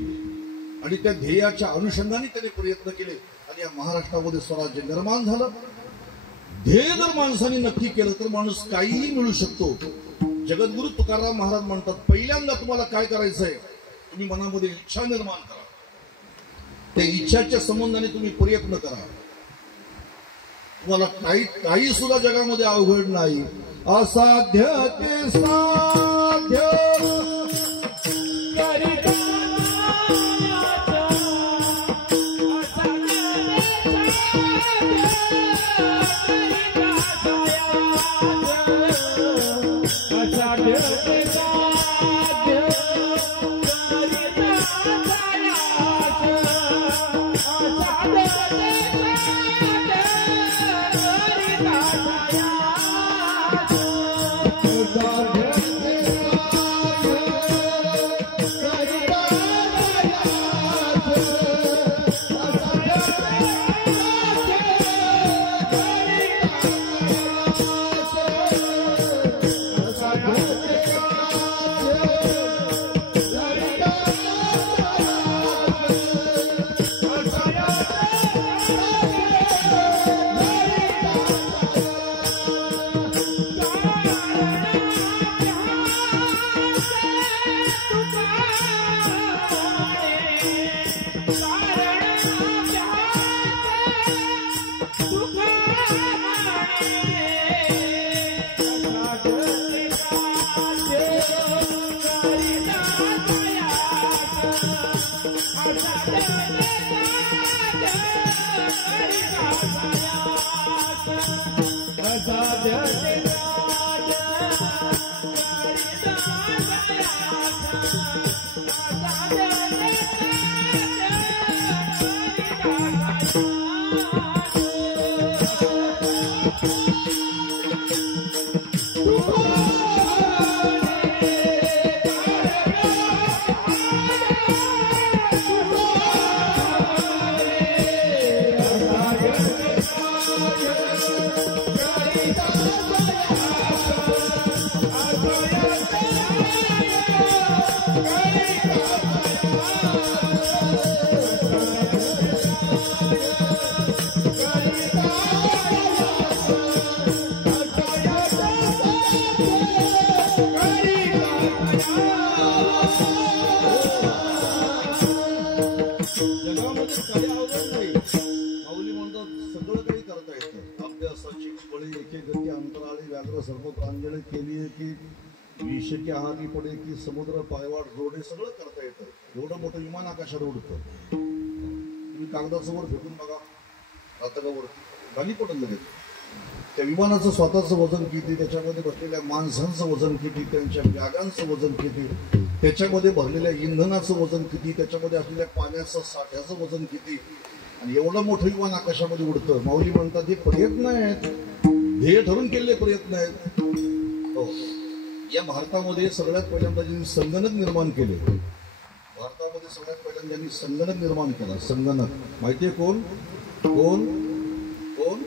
आणि त्या ध्येयाच्या अनुषंगाने त्याने प्रयत्न केले आणि या महाराष्ट्रामध्ये स्वराज्य निर्माण झालं. ध्येय जर माणसाने नक्की केलं तर माणूस काहीही मिळू शकतो. जगद्गुरु तुकाराम महाराज म्हणतात, पहिल्यांदा तुम्हाला काय करायचंय, तुम्ही मनामध्ये इच्छा निर्माण करा. त्या इच्छाच्या संबंधाने तुम्ही प्रयत्न करा. तुम्हाला काही सुद्धा जगामध्ये अवघड नाही. असाध्य ते साध्य समुद्र पायवाट जोडे सगळं करता येतं. एवढं मोठं विमान आकाशात उडतं. तुम्ही कागदासमोर फेकून बघा, रातगावर खाली पडून लगेच. त्या विमानाचं स्वतःचं वजन किती, त्याच्यामध्ये बसलेल्या माणसांचं वजन किती, त्यांच्या बॅगांचं वजन किती, त्याच्यामध्ये भरलेल्या इंधनाचं वजन किती, त्याच्यामध्ये असलेल्या पाण्याचं साठ्याचं वजन किती, आणि एवढं मोठं विमान आकाशामध्ये उडतं. माऊली म्हणतात हे प्रयत्न आहेत, ध्येय ठरून केलेले प्रयत्न आहेत. हो, या भारतामध्ये सगळ्यात पहिल्यांदा ज्यांनी संगणक निर्माण केले, भारतामध्ये सगळ्यात पहिल्यांदा ज्यांनी संगणक निर्माण केला, संगणक माहितीये कोण कोण कोण?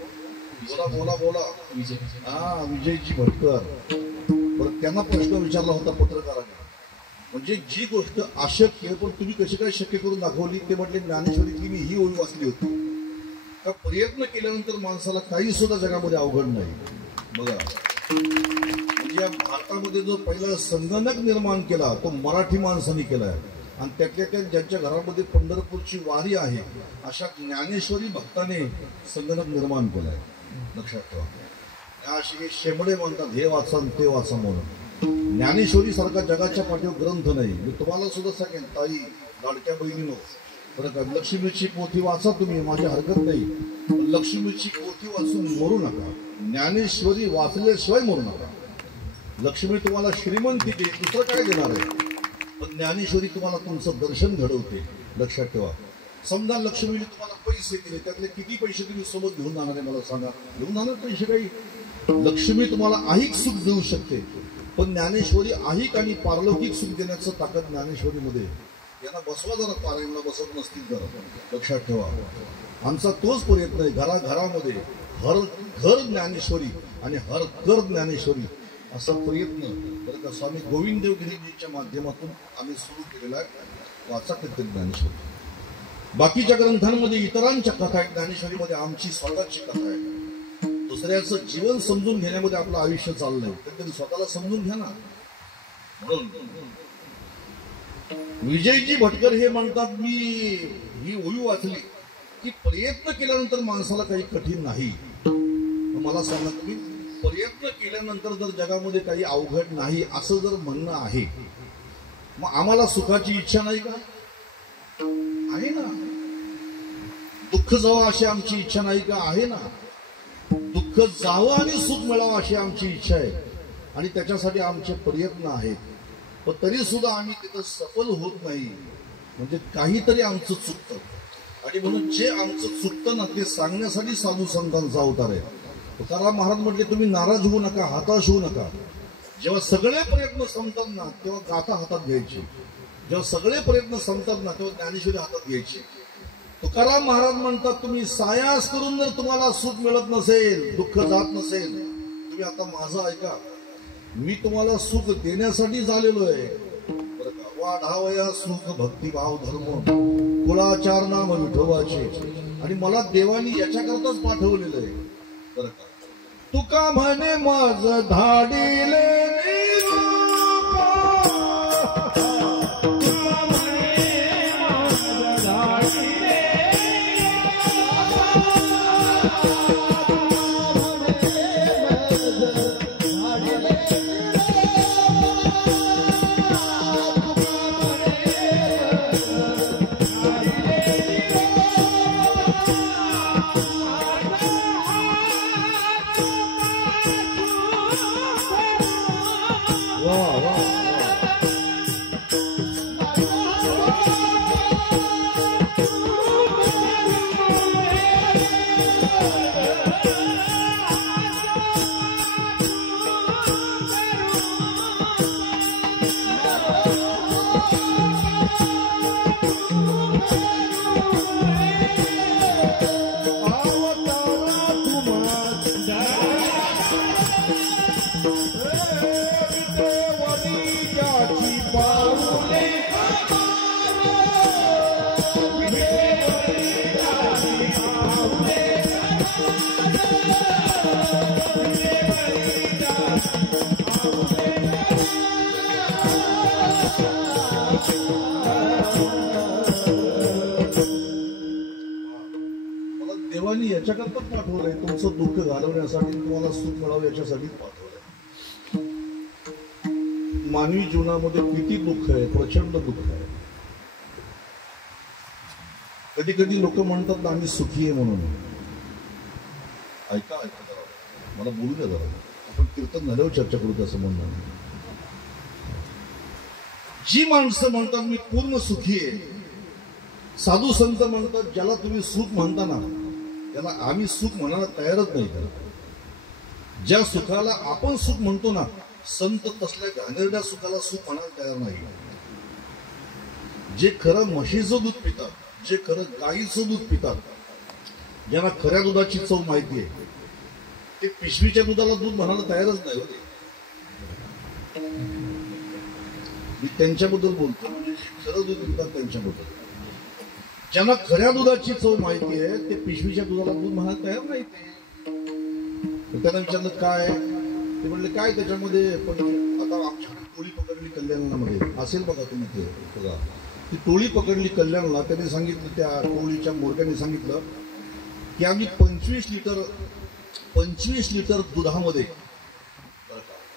बोला बोला बोला. विजयजी भटकर. बरं, त्यांना प्रश्न विचारला होता पत्रकारांनी, म्हणजे जी गोष्ट अशक्य पण तुम्ही कशी काय शक्य करून दाखवली, ते म्हटले ज्ञानेश्वरीतली मी ही ओळी वाचली होती का प्रयत्न केल्यानंतर माणसाला काही सुद्धा जगामध्ये अवघड नाही. बघा, या भारतामध्ये जो पहिला संगणक निर्माण केला तो मराठी माणसाने केलाय. आणि त्यातल्या त्यात ज्यांच्या घरामध्ये पंढरपूरची वारी आहे अशा ज्ञानेश्वरी भक्ताने संगणक निर्माण केलाय. लक्षात ठेवा. असे हे शेमडे म्हणतात हे वाचा ते वाचा म्हणून. ज्ञानेश्वरी सारखा जगाच्या पाठीवर ग्रंथ नाही. मी तुम्हाला सुद्धा सांगेन ताई लाडक्या बहिणीनो, बरं का, लक्ष्मीची पोथी वाचा तुम्ही, माझी हरकत नाही. लक्ष्मीची पोथी वाचून मरू नका. ज्ञानेश्वरी वाचल्याशिवाय मरू नका. लक्ष्मी तुम्हाला श्रीमंती दे, दुसरं काय देणार आहे, पण ज्ञानेश्वरी तुम्हाला तुमचं दर्शन घडवते. लक्षात ठेवा. समजा लक्ष्मीने तुम्हाला पैसे दिले, त्यातले किती पैसे तुम्ही सोबत घेऊन जाणार आहे मला सांगा. घेऊन जाणार पैसे काही. लक्ष्मी तुम्हाला ऐहिक सुख देऊ शकते, पण ज्ञानेश्वरी ऐहिक आणि पारलौकिक सुख देण्याचं ताकद ज्ञानेश्वरीमध्ये. यांना बसवा जरा, पारायणला बसत नसतील जरा. लक्षात ठेवा. आमचा तोच प्रयत्न आहे. घराघरामध्ये हर घर ज्ञानेश्वरी आणि हर कर ज्ञानेश्वरी असा प्रयत्न बरं का स्वामी गोविंद देवगिरीजीच्या माध्यमातून आम्ही सुरू केलेला आहे. वाचा कधी ज्ञानेश्वरी. बाकीच्या ग्रंथांमध्ये इतरांच्या कथा आहेत, ज्ञानेश्वरीमध्ये आमची स्वतःची कथा आहे. दुसऱ्याचं जीवन समजून घेण्यामध्ये आपलं आयुष्य चाललंय, कधी स्वतःला समजून घ्या ना. म्हणून विजयजी भटकर हे म्हणतात, मी ही ओवी वाचली की प्रयत्न केल्यानंतर माणसाला काही कठीण नाही. मला सांगा, तुम्ही प्रयत्न केल्यानंतर जर जगामध्ये काही अवघड नाही असं जर म्हणणं आहे, मग आम्हाला सुखाची इच्छा नाही का? आहे ना. दुःख जावं अशी आमची इच्छा नाही का? आहे ना. दुःख जावं आणि सुख मिळावं अशी आमची इच्छा आहे आणि त्याच्यासाठी आमचे प्रयत्न आहेत. पण तरी सुद्धा आम्ही तिथं सफल होत नाही, म्हणजे काहीतरी आमचं चुकतं. आणि म्हणून जे आमचं चुकतं ना ते सांगण्यासाठी साधू संतांचा अवतार आहे. तुकाराम महाराज म्हटले, तुम्ही नाराज होऊ नका, हताश होऊ नका. जेव्हा सगळे प्रयत्न संपतात ना तेव्हा गाथा हातात घ्यायची. जेव्हा सगळे प्रयत्न संपतात ना तेव्हा ज्ञानेश्वरी हातात घ्यायची. तुकाराम महाराज म्हणतात, तुम्ही सायास करून जर तुम्हाला सुख मिळत नसेल, दुःख जात नसेल, तुम्ही आता माझं ऐका. मी तुम्हाला सुख देण्यासाठी झालेलो आहे. बरं का. वाढावया सुख भक्तिभाव धर्म कुळाचार नाम विठोबाचे. आणि मला देवानी याच्याकरताच पाठवलेलं आहे. बरं का. तुका म्हणे माझ धाडिले देवानी याच्याकरताच पाठवलंय, तुमचं दुःख घालवण्यासाठी, तुम्हाला सुख मिळावं याच्यासाठीच पाठवलंय. मानवी जीवनामध्ये किती दुःख आहे, प्रचंड दुःख आहे. कधी कधी लोक म्हणतात ना आम्ही सुखी आहे म्हणून. ऐका ऐका जरा, मला बोलू द्या जरा. आपण कीर्तन झाल्यावर चर्चा करू असं म्हणणं. जी माणसं म्हणतात मी पूर्ण सुखी आहे, साधू संत म्हणतात ज्याला तुम्ही सुख म्हणता ना त्याला आम्ही सुख म्हणायला तयारच नाही. ज्या सुखाला आपण सुख म्हणतो ना, संत तसल्या घाणेरड्या सुखाला सुख म्हणायला तयार नाही. जे खरं म्हशीचं दूध पितात, जे खरं गाईचं दूध पितात, ज्यांना खऱ्या दुधाची चव माहिती आहे, ते पिशवीच्या दुधाला दूध म्हणायला तयारच नाही होते. मी त्यांच्याबद्दल बोलतो, म्हणजे खरं दूध पितात त्यांच्याबद्दल. ज्यांना खऱ्या दुधाची चव माहिती आहे ते पिशवीच्या दुधाला दूध म्हणायला तयार नाही. त्यांना विचारलं काय, ते म्हणले काय त्याच्यामध्ये. पण आता आमच्याकडे कोळी पकडली कल्याणामध्ये असेल बघा, तुम्ही ते बघा ती टोळी पकडली कल्याणला. त्यांनी सांगितलं, त्या टोळीच्या मोरक्यांनी सांगितलं की आम्ही 25 लिटर दुधामध्ये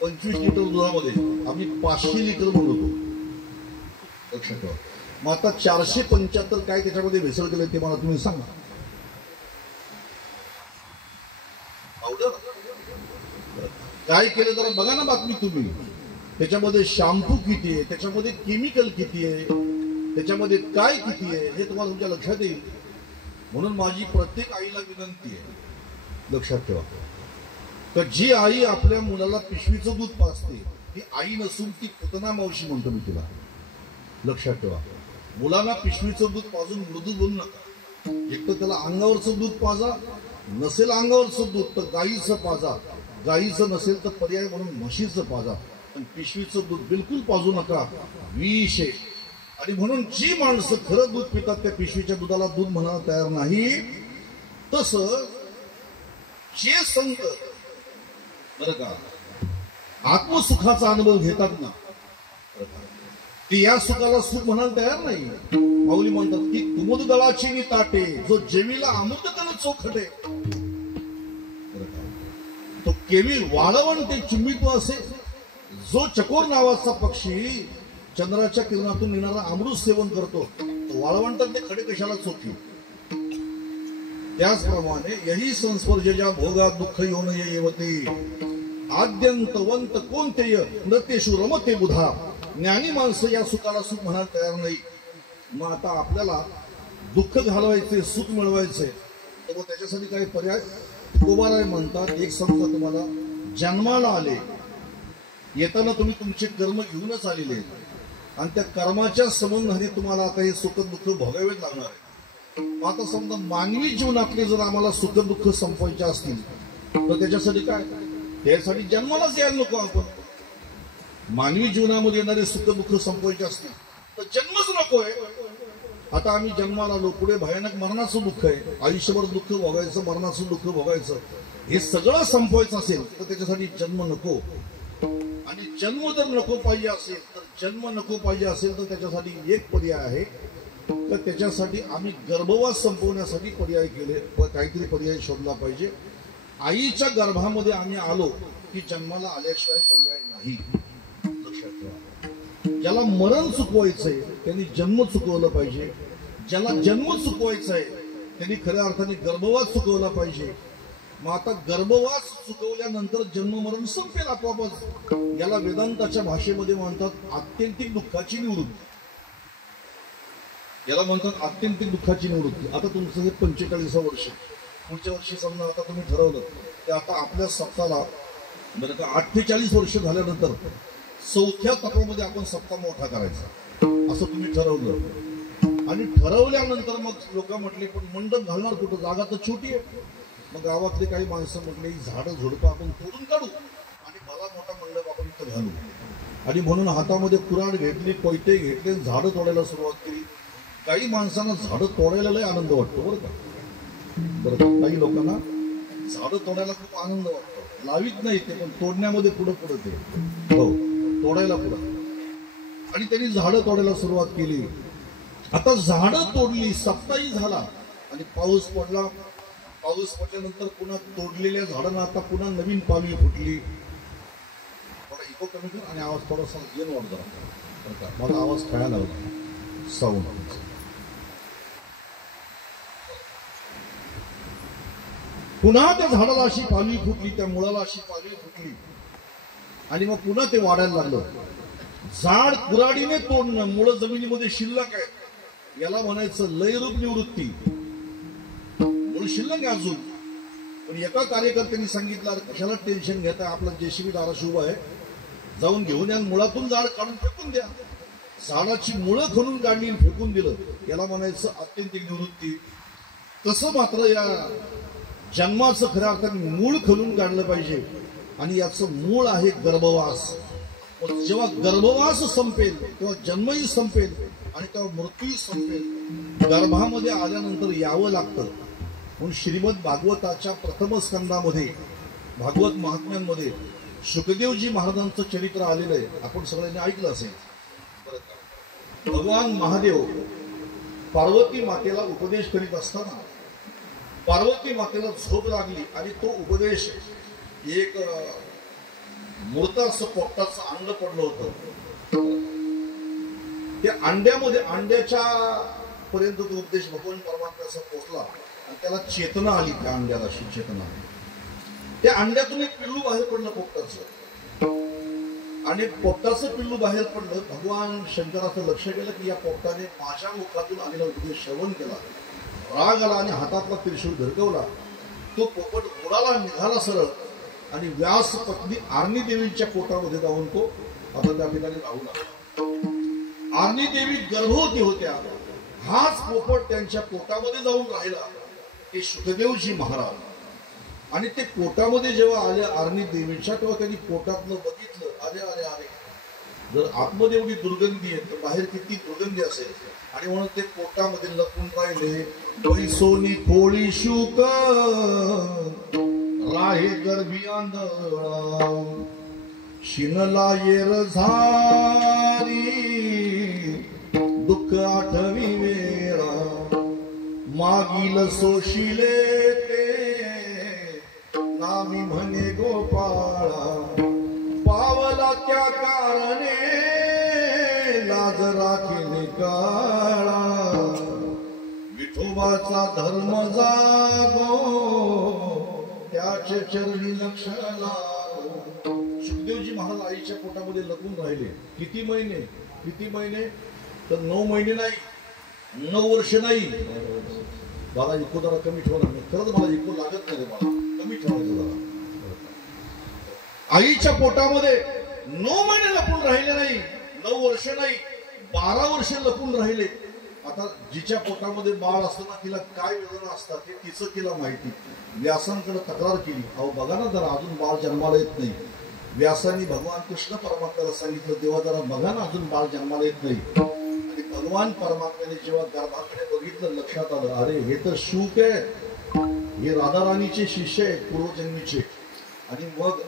25 लिटर दुधामध्ये आम्ही 500 लिटर बनवतो. लक्षात ठेवा. मग आता 475 काय त्याच्यामध्ये भेसळ केलं ते मला तुम्ही सांगा. पावडर काय केलं जरा बघा ना बातमी तुम्ही. त्याच्यामध्ये शॅम्पू किती आहे, त्याच्यामध्ये केमिकल किती आहे, त्याच्यामध्ये काय किती आहे हे तुम्हाला तुमच्या लक्षात येईल. म्हणून माझी प्रत्येक आईला विनंती आहे, लक्षात ठेवा, तर जी आई आपल्या मुलाला पिशवीचं दूध पाजते ती आई नसून ती पुतना मावशी म्हणतो मी तिला. लक्षात ठेवा. मुलाला पिशवीचं दूध पाजून मृदू बनू नका. एक तर त्याला अंगावरचं दूध पाजा, नसेल अंगावरचं दूध तर गाईचं पाजा, गाईचं नसेल तर पर्याय म्हणून म्हशीचं पाजा, पण पिशवीचं दूध बिलकुल पाजू नका, विष आहे. आणि म्हणून जी माणसं खरं दूध पितात त्या पिशवीच्या दुधाला दूध म्हणायला तयार नाही. तसं जे संत बरं का आत्मसुखाचा अनुभव घेतात ना, ते या सुखाला सुख म्हणायला तयार नाही. माऊली म्हणतात की कुमुदगळाची नि ताटे जो जेवीला अमृतकन चोखटे, तो केवी वाळवण ते चुंबितो असे. जो चकोर नावाचा पक्षी चंद्राच्या किरणातून येणारा अमृत सेवन करतो, वाळवंटात ते खडे कशाला चोखी. त्याचप्रमाणे यही संस्पर्शजा भोगात दुःख येऊन येवते आद्यंतवंत कोणतेय नृत्येशु रमते बुधा. ज्ञानी माणसं या सुखाला सुख म्हणायला तयार नाही. मग आता आपल्याला दुःख घालवायचे, सुख मिळवायचे, तर मग त्याच्यासाठी काही पर्याय. तुकोबाराय म्हणतात, एक समजा तुम्हाला जन्माला आले, येताना तुम्ही तुमचे कर्म घेऊनच आलेले आहेत आणि त्या कर्माच्या संबंधाने तुम्हाला आता हे सुख दुःख भोगावेच लागणार आहे. आता समजा मानवी जीवनातले जर आम्हाला सुख दुःख संपवायचे असतील तर त्याच्यासाठी काय, त्यासाठी जन्मालाच यायला नको आपण. मानवी जीवनामध्ये येणारे सुख दुःख संपवायचे असतील तर जन्मच नकोय. आता आम्ही जन्माला आलो, पुढे भयानक मरणाचं दुःख आहे, आयुष्यभर दुःख भोगायचं, मरणाचं दुःख भोगायचं, हे सगळं संपवायचं असेल तर त्याच्यासाठी जन्म नको. आणि जन्म जर नको पाहिजे असेल तर जन्म नको पाहिजे असेल तर त्याच्यासाठी एक पर्याय आहे, तर त्याच्यासाठी आम्ही गर्भवास संपवण्यासाठी पर्याय केले, काहीतरी पर्याय शोधला पाहिजे. आईच्या गर्भामध्ये आम्ही आलो की जन्माला आल्याशिवाय पर्याय नाही. लक्षात ठेवा. ज्याला मरण चुकवायचंय त्यांनी जन्म चुकवलं पाहिजे, ज्याला जन्म चुकवायचा आहे त्यांनी खऱ्या अर्थाने गर्भवास चुकवला पाहिजे. मग आता गर्भवास चुकवल्यानंतर जन्म मरण संपेल आपोआपच. याला वेदांताच्या भाषेमध्ये म्हणतात आत्यंतिक दुःखाची निवृत्ती. याला म्हणतात आत्यंतिक दुःखाची निवृत्ती. आता तुमचं हे 45वं वर्ष, पुढच्या वर्षी समजा आता तुम्ही ठरवलं की आता आपल्या सप्ताहाला बरं का 48 वर्ष झाल्यानंतर 4थ्या तपामध्ये आपण सप्ताह मोठा करायचा, असं तुम्ही ठरवलं. आणि ठरवल्यानंतर मग लोक म्हटले पण मंडप घालणार कुठं, जागा तर छोटी आहे. मग गावातले काही माणसं म्हटले झाडं झुडपं आपण तोडून काढू आणि भला मोठा मंडप आपण इथं घालू. आणि म्हणून हातामध्ये कुऱ्हाड घेतली, कोयते घेतले, झाडं तोडायला सुरुवात केली. काही माणसांना झाडं तोडायला लय आनंद वाटतो बरं का. बरं का, काही लोकांना झाडं तोडायला खूप आनंद वाटतो. लावीत नाही ते, पण तोडण्यामध्ये पुढं पुढं ते, हो तोडायला पुढं. आणि त्यांनी झाडं तोडायला सुरुवात केली. आता झाडं तोडली, सप्ताही झाला आणि पाऊस पडला. पाऊस पडल्यानंतर पुन्हा तोडलेल्या झाडांना आता पुन्हा नवीन पालवी फुटली. थोडा इको कमी कर आणि आवाज थोडासा गेन वाढ जरा, मला आवाज खेळायला लागला साऊंड. पुन्हा त्या झाडाला अशी पालवी फुटली, त्या मुळाला अशी पालवी फुटली आणि मग पुन्हा ते वाढायला लागलं. झाड कुऱ्हाडीने तोडणं, मुळं जमिनीमध्ये शिल्लक आहे, याला म्हणायचं लयरूप निवृत्ती. मूळ शिल्लक आहे अजून, पण एका कार्यकर्त्यांनी सांगितलं कशाला टेन्शन घेता, आपला जेसीबी दाराशी उभा आहे, जाऊन घेऊन या, मुळातून झाड काढून फेकून द्या. झाडाची मुळं खणून काढली आणि फेकून दिलं, याला म्हणायचं आत्यंतिक निवृत्ती. तसं मात्र या जन्माचं खऱ्या अर्थाने मूळ खणून काढलं पाहिजे आणि याचं मूळ आहे गर्भवास. जेव्हा गर्भवास संपेल तेव्हा जन्मही संपेल आणि तेव्हा मृत्यूही संपेल. गर्भामध्ये आल्यानंतर यावं लागतं. म्हणून श्रीमद भागवताच्या प्रथम स्कंदामध्ये भागवत महात्म्यांमध्ये शुकदेवजी महाराजांचं चरित्र आलेलं आहे, आपण सगळ्यांनी ऐकलं असेल. भगवान महादेव पार्वती मातेला उपदेश करीत असताना पार्वती मातेला झोप लागली आणि तो उपदेश एक मूर्त असं पोपटाचं अंड पडलं होतं. त्या अंड्यामध्ये अंड्याच्या पर्यंत तो उपदेश भगवान परमात्म्याचा पोहोचला आणि त्याला चेतना आली. त्या अंड्याला अशी चेतना आली. त्या अंड्यातून एक पिल्लू बाहेर पडलं पोपटाचं आणि पोपटाचं पिल्लू बाहेर पडलं. भगवान शंकराचं लक्ष गेलं की या पोपटाने माझ्या मुखातून आलेला उपदेश श्रवण केला. राग आला आणि हातातला त्रिशूळ धरकवला. तो पोपट उडाला निघाला सरळ आणि व्यास पत्नी आरणी देवीच्या पोटामध्ये जाऊन तो आता त्या ठिकाणी राहू लागला. आरणी देवी गर्भवती होत्या. हाच पोपट त्यांच्या पोटामध्ये जाऊन राहिला ते शुकदेवजी महाराज. आणि ते पोटामध्ये जेव्हा आले आरणी देवीच्या तेव्हा त्यांनी पोटातलं बघितलं. अरे अरे अरे, जर आतमध्ये एवढी दुर्गंधी आहे तर बाहेर किती दुर्गंधी असेल. आणि म्हणून ते पोटामध्ये लपून राहिले. सोनी कोळी शुक राहे गर्भी आंधळा शिनला येर झारी दुःख आठवी वेळा मागील सोशिले ते नामी म्हणे गोपाळा पावला त्या कारणे लाज राखीने काळा विठोबाचा धर्म जागो त्याचे चरणी लक्ष लागो. सुखदेवजी महाराज आईच्या पोटामध्ये लपून राहिले. किती महिने तर 9 महिने नाही, 9 वर्ष नाही. मला इको जरा कमी ठेवणार नाही. खरंच मला इको लागत नाही. मला कमी ठेवायचं जरा. आईच्या पोटामध्ये 9 महिने लपून राहिले नाही, 9 वर्ष नाही, 12 वर्ष लपून राहिले. आता जिच्या पोटामध्ये बाळ असतं ना तिला काय वेदना असतात ते तिचं तिला माहिती. व्यासांकडे तक्रार केली. अहो बघा ना जरा अजून बाळ जन्माला येत नाही. व्यासांनी भगवान कृष्ण परमात्म्याला सांगितलं देवा जरा बघा ना अजून बाळ जन्माला येत नाही. आणि भगवान परमात्म्याने जेव्हा गर्भाकडे बघितलं लक्षात आलं अरे हे तर शुक आहे, हे राधाराणीचे शिष्य आहेत पूर्वजन्मीचे. आणि मग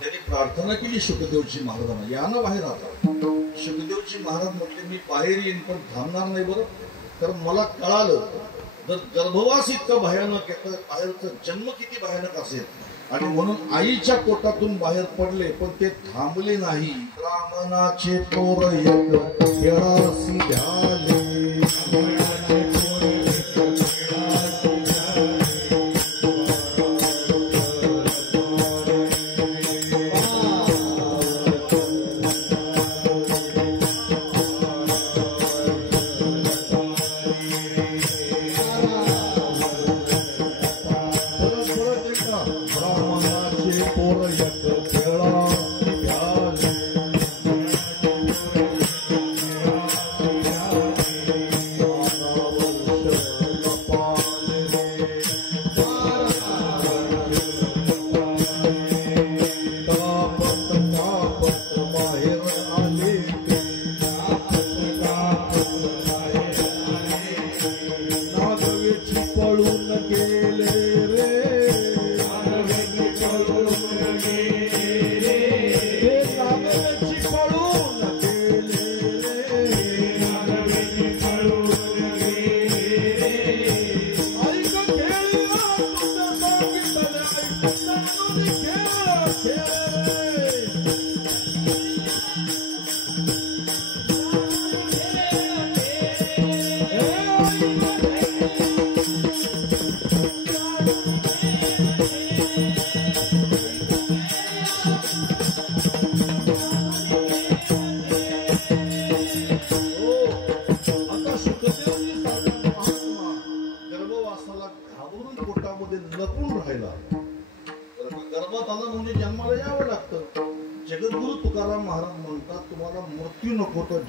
त्यांनी प्रार्थना केली शुकदेवजी महाराजांना या ना बाहेर. आता शुकदेवजी महाराज म्हटले मी बाहेर येईन पण थांबणार नाही बरं. तर मला कळालं जर गर्भवास इतकं भयानक आहे तर बाहेरचा जन्म किती भयानक असेल. आणि म्हणून आईच्या पोटातून बाहेर पडले पण ते थांबले नाही. ब्राह्मणाचे पोर एक केळासी झाले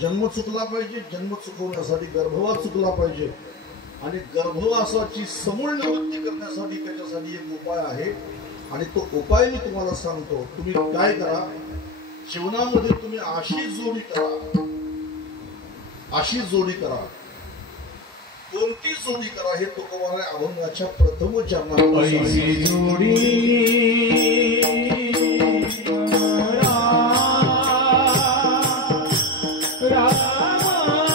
जन्म चुकला पाहिजे. जन्म चुकवण्यासाठी गर्भवास चुकला पाहिजे. आणि गर्भवासाची समूळ निवृत्ती करण्यासाठी त्याच्यासाठी एक उपाय आहे. आणि तो उपाय मी तुम्हाला सांगतो. तुम्ही काय करा जीवनामध्ये तुम्ही अशी जोडी करा. कोणती जोडी करा हे तुकोबाराय अभंगाच्या प्रथम चरणात जोडी राम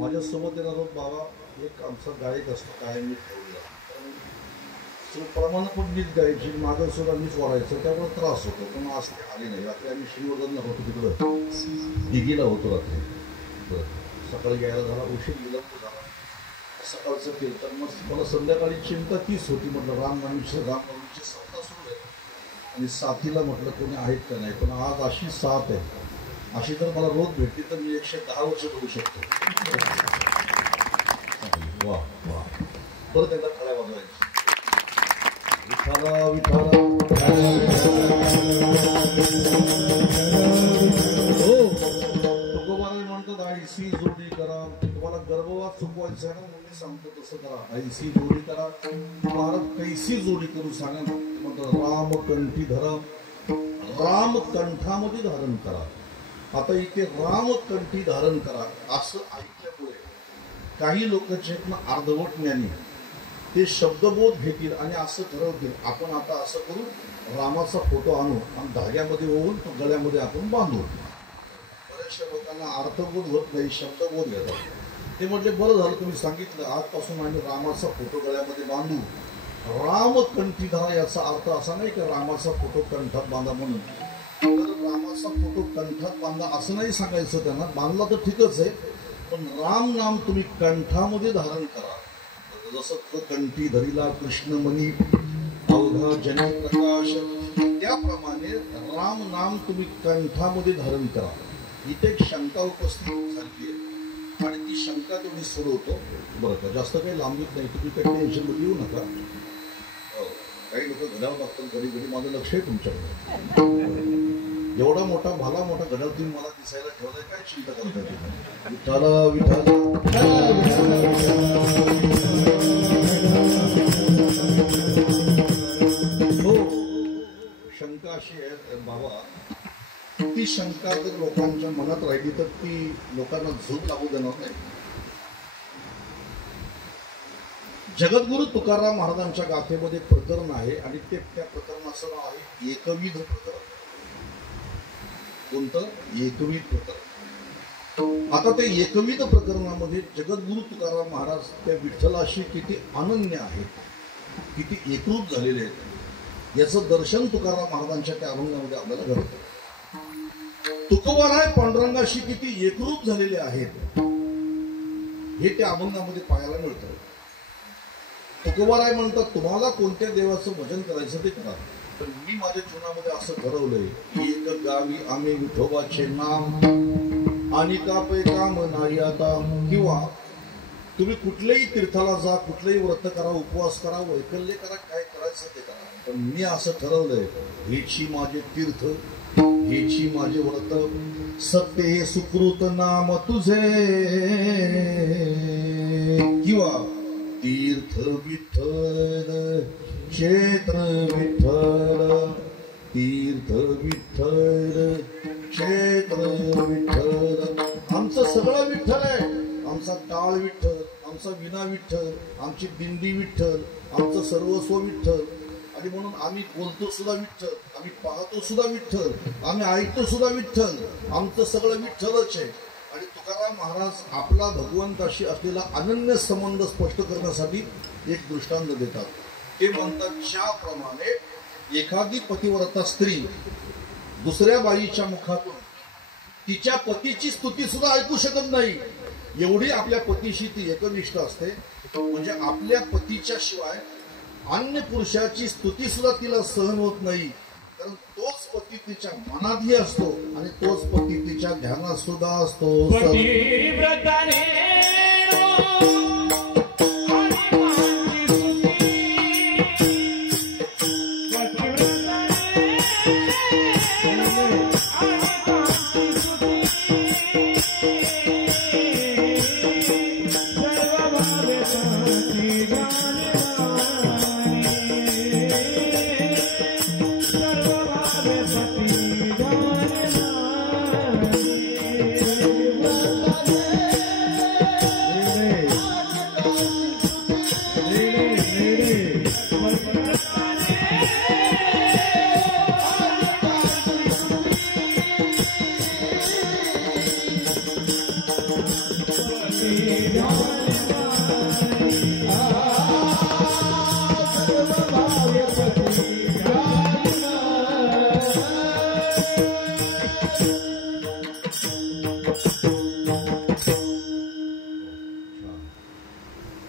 माझ्यासोबत येणारा बाबा एक आमचा गायक असतो कायम ठेवलेला, प्रमाणपट गीत गायची मागं सुद्धा मीच वाढायचं, त्यामुळे त्रास होतो. पण आज ते आले नाही. रात्री आम्ही श्रीवर्धनला होतो, तिकडं दिघीला होतो रात्री. सकाळी यायला झाला, उशीर विलंब झाला. सकाळचं कीर्तन मग मला संध्याकाळी चिंता तीच होती. म्हटलं रामनवमीची सप्ताह सुरू आहे आणि साथीला म्हटलं कोणी आहेत का नाही. पण आज अशी साथ आहे, अशी जर मला रोज भेटली तर मी 110 वर्ष करू शकतो. वा वा, परत एकदा खड्या वाजवायची. विठाला विठाला हो, तुकोबाराय म्हणतात आईशी जोडी करा. तुम्हाला गर्भवास चुकवायचं आहे ना, म्हणून सांगतो तसं करा. आईशी जोडी करा. महाराज कैसी जोडी करू सांगा. म्हणतात राम कंठी धरा, राम कंठामध्ये धारण करा. आता इथे राम कंठी धारण करा असं ऐकल्यामुळे काही लोक आहेत ना अर्धवट ज्ञानी, ते शब्दबोध घेतील आणि असं ठरवतील आपण आता असं करू, रामाचा फोटो आणू आणि धाग्यामध्ये ओवून तो गळ्यामध्ये आपण बांधू. बऱ्याचशा लोकांना अर्थबोध होत नाही, शब्दबोध घेतात. ते म्हटले बरं झालं तुम्ही सांगितलं, आजपासून आम्ही रामाचा फोटो गळ्यामध्ये बांधू. राम कंठी धरा याचा अर्थ असा नाही की रामाचा फोटो कंठात बांधा म्हणून. तर रामाचा फोटो कंठात बांधा असं नाही सांगायचं त्यांना. बांधला तर ठीकच आहे, पण राम नाम तुम्ही कंठामध्ये धारण करा. जसं कंठी धरिला कृष्णमणी अवघा जनी प्रकाश, त्याप्रमाणे राम नाम तुम्ही कंठामध्ये धारण करा. इथे एक शंका उपस्थित झाली आहे आणि ती शंका तुम्ही सोडवतो बरं का. जास्त काही लांबीत नाही, तुम्ही काही टेन्शनमध्ये येऊ नका. काही लोक घरावर लागतात, घडी घडी माझं लक्ष आहे तुमच्याकडे. एवढा मोठा भला मोठा घड्याळ तुम्ही मला दिसायला ठेवलाय, काय चिंता करताय तुम्ही? विठाला विठाला हो, शंका अशी आहे बाबा, ती शंका जर लोकांच्या मनात राहिली तर ती लोकांना झोप लागू देणार नाही. जगद्गुरु तुकाराम महाराजांच्या गाथेमध्ये प्रकरण आहे आणि ते त्या प्रकरणाचं नाव आहे एकविध प्रकरण. कोणतं? एकविध प्रकरण. आता ते एकविध प्रकरणामध्ये जगद्गुरु तुकाराम महाराज त्या विठ्ठलाशी किती अनन्य आहेत, किती एकरूप झालेले आहेत, याचं दर्शन तुकाराम महाराजांच्या त्या अभंगामध्ये आपल्याला घडतं. तुकोबाराय पांडुरंगाशी किती एकरूप झालेले आहेत हे त्या अभंगामध्ये पाहायला मिळतं. तुकोबाराय म्हणतात, तुम्हाला कोणत्या देवाचं भजन करायचं ते करा, पण मी माझ्या जीवनामध्ये असं ठरवलंय की एक गावी आम्ही विठोबाचे नाम आणि कापे काम नाही आता. किंवा तुम्ही कुठल्याही तीर्थाला जा, कुठलेही व्रत करा, उपवास करा, वैकल्य करा, काय करायचं ते करा, पण मी असं ठरवलंय हेची माझे तीर्थ, हेची माझे व्रत, सत्य हे सुकृत नाम तुझे. किंवा तीर्थ विठ्ठल, क्षेत्र विठ्ठल, तीर्थ विठ्ठल, क्षेत्र विठ्ठल. आमचं सगळं विठ्ठल आहे. आमचा टाळ विठ्ठल, आमचा विना विठ्ठल, आमची दिंडी विठ्ठल, आमचं सर्वस्व विठ्ठल. आणि म्हणून आम्ही बोलतो सुद्धा विठ्ठल, आम्ही पाहतो सुद्धा विठ्ठल, आम्ही ऐकतो सुद्धा विठ्ठल. आमचं सगळं विठ्ठलच आहे. आणि तुकाराम महाराज आपला भगवंताशी असलेला अनन्य संबंध स्पष्ट करण्यासाठी एक दृष्टांत देतात. ते म्हणतात, ज्याप्रमाणे एखादी पतिव्रता स्त्री दुसऱ्या बाईच्या मुखातून तिच्या पतीची स्तुती सुद्धा ऐकू शकत नाही, एवढी आपल्या पतीशी ती एकनिष्ठ असते. म्हणजे आपल्या पतीच्या शिवाय अन्य पुरुषाची स्तुती सुद्धा तिला सहन होत नाही, कारण तोच पती तिच्या मनातही असतो आणि तोच पती तिच्या ध्यानात सुद्धा असतो.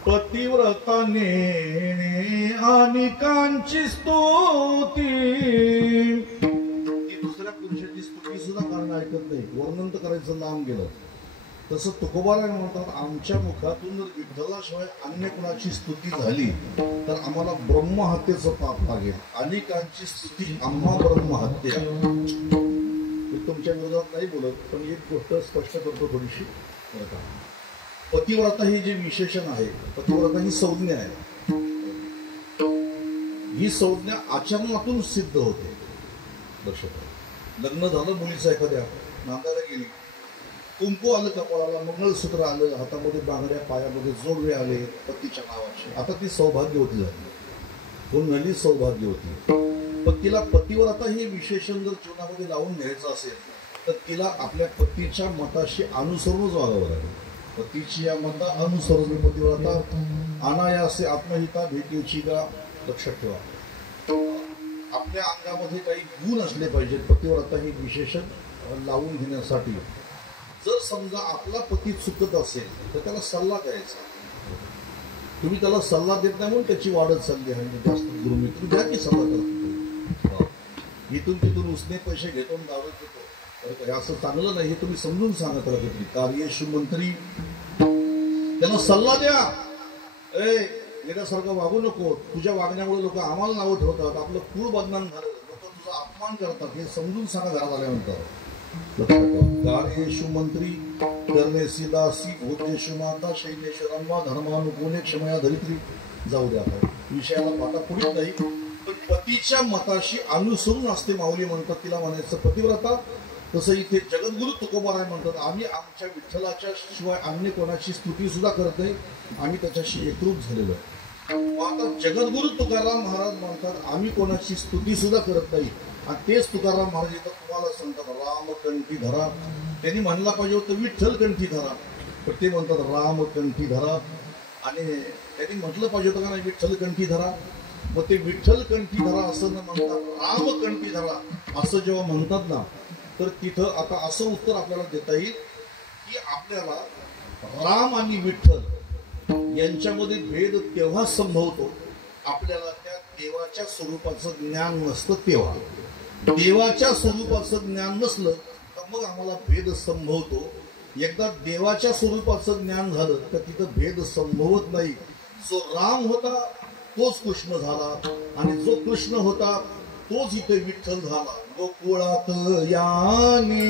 पतिव्रता नेणे आणि कांची स्तुती, ती दुसऱ्या पुरुषाची स्तुती सुद्धा कारण ऐकत नाही, वर्णन तर करायचं लांब गेलं. तसं तुकोबाराय म्हणतात, आमच्या मुखातून जर विठ्ठलाशिवाय अन्य कुणाची स्तुती झाली तर आम्हाला ब्रह्महत्येचं पाप लागेल. अनेकांची स्तुती आम्हा ब्रह्महत्या. मी तुमच्या विरोधात नाही बोलत, पण एक गोष्ट स्पष्ट करतो थोडीशी. पतिव्रता ही जे विशेषण आहे, पतिव्रता ही संज्ञा आहे. ही संज्ञा आचरणातून सिद्ध होते. लक्षात, लग्न झालं मुलीचं, एखाद्या नांदायला गेली, कुंकू आलं कपाळाला, मंगळसूत्र आलं हातामध्ये, बांगड्या पायामध्ये जोडवे आले पतीच्या नावाचे, आता ती सौभाग्यवती झाली. कोण झाली? सौभाग्यवती. पण तिला पतिव्रता हे विशेषण जर जीवनामध्ये लावून घ्यायचं असेल तर तिला आपल्या पतीच्या मताशी अनुसरूनच वागावं लागेल. पतीची या मता अनुसरून पतिव्रता अनायासे आत्महिता भेटीची का. लक्षात ठेवा, आपल्या अंगामध्ये काही गुण असले पाहिजेत पतिव्रता हे विशेषण लावून घेण्यासाठी. जर समजा आपला पती चुकत असेल तर त्याला सल्ला द्यायचा. तुम्ही त्याला सल्ला देत नाही म्हणून त्याची वाढत चालली आहे, जास्त गुरुमी तुम्ही द्या की सल्ला करतो. इथून तिथून उसने पैसे घेतो दावे देतो, असं चांगलं नाही हे तुम्ही समजून सांगत राहतो. कार्येशु मंत्री, त्याला सल्ला द्या. येण्यासारखं वागू नको, तुझ्या वागण्यामुळे लोक आम्हाला नावं ठेवतात, आपलं कुळ बदनाम झालं, लोक तुझा अपमान करतात हे समजून सांगा घरात आल्यानंतर. लक्षात ठेवा. कार्येषु मंत्री करणेसी दासी भोजेषु माता शैलेषु रंवा धर्मानुकूले क्षमया धरित्री. जाऊ द्या आता विषयाला पाटा पुढील नाही, पण पतीच्या मताशी अनुसरून असते माऊली म्हणतात तिला म्हणायचं पतिव्रता. तसं इथे जगद्गुरु तुकोबाराय म्हणतात आम्ही आमच्या विठ्ठलाच्या शिवाय अन्य कोणाची स्तुती सुद्धा करत नाही, आम्ही त्याच्याशी एकरूप झालेलो आहे. आता जगद्गुरु तुकाराम महाराज म्हणतात आम्ही कोणाची स्तुती सुद्धा करत नाही, आणि तेच तुकाराम महाराज इथं तुम्हाला सांगतात राम कंठी धरा. त्यांनी म्हणला पाहिजे होतं विठ्ठल कंठी धरा, पण ते म्हणतात राम कंठी धरा. आणि त्यांनी म्हटलं पाहिजे होतं का नाही विठ्ठल कंठी धरा. मग ते विठ्ठल कंठी धरा असं न म्हणतात राम कंठी धरा असं जेव्हा म्हणतात ना, तर तिथं आता असं उत्तर आपल्याला देता येईल की आपल्याला राम आणि विठ्ठल यांच्यामध्ये भेद तेव्हा संभवतो आपल्याला त्या देवाच्या स्वरूपाचं ज्ञान नसतं तेव्हा. देवाच्या स्वरूपाचं ज्ञान नसलं तर मग आम्हाला भेद संभवतो. एकदा देवाच्या स्वरूपाचं ज्ञान झालं तर तिथं भेद संभवत नाही. जो राम होता तोच कृष्ण झाला, आणि जो कृष्ण होता तोच इथे विठ्ठल झाला. गोकुळात याने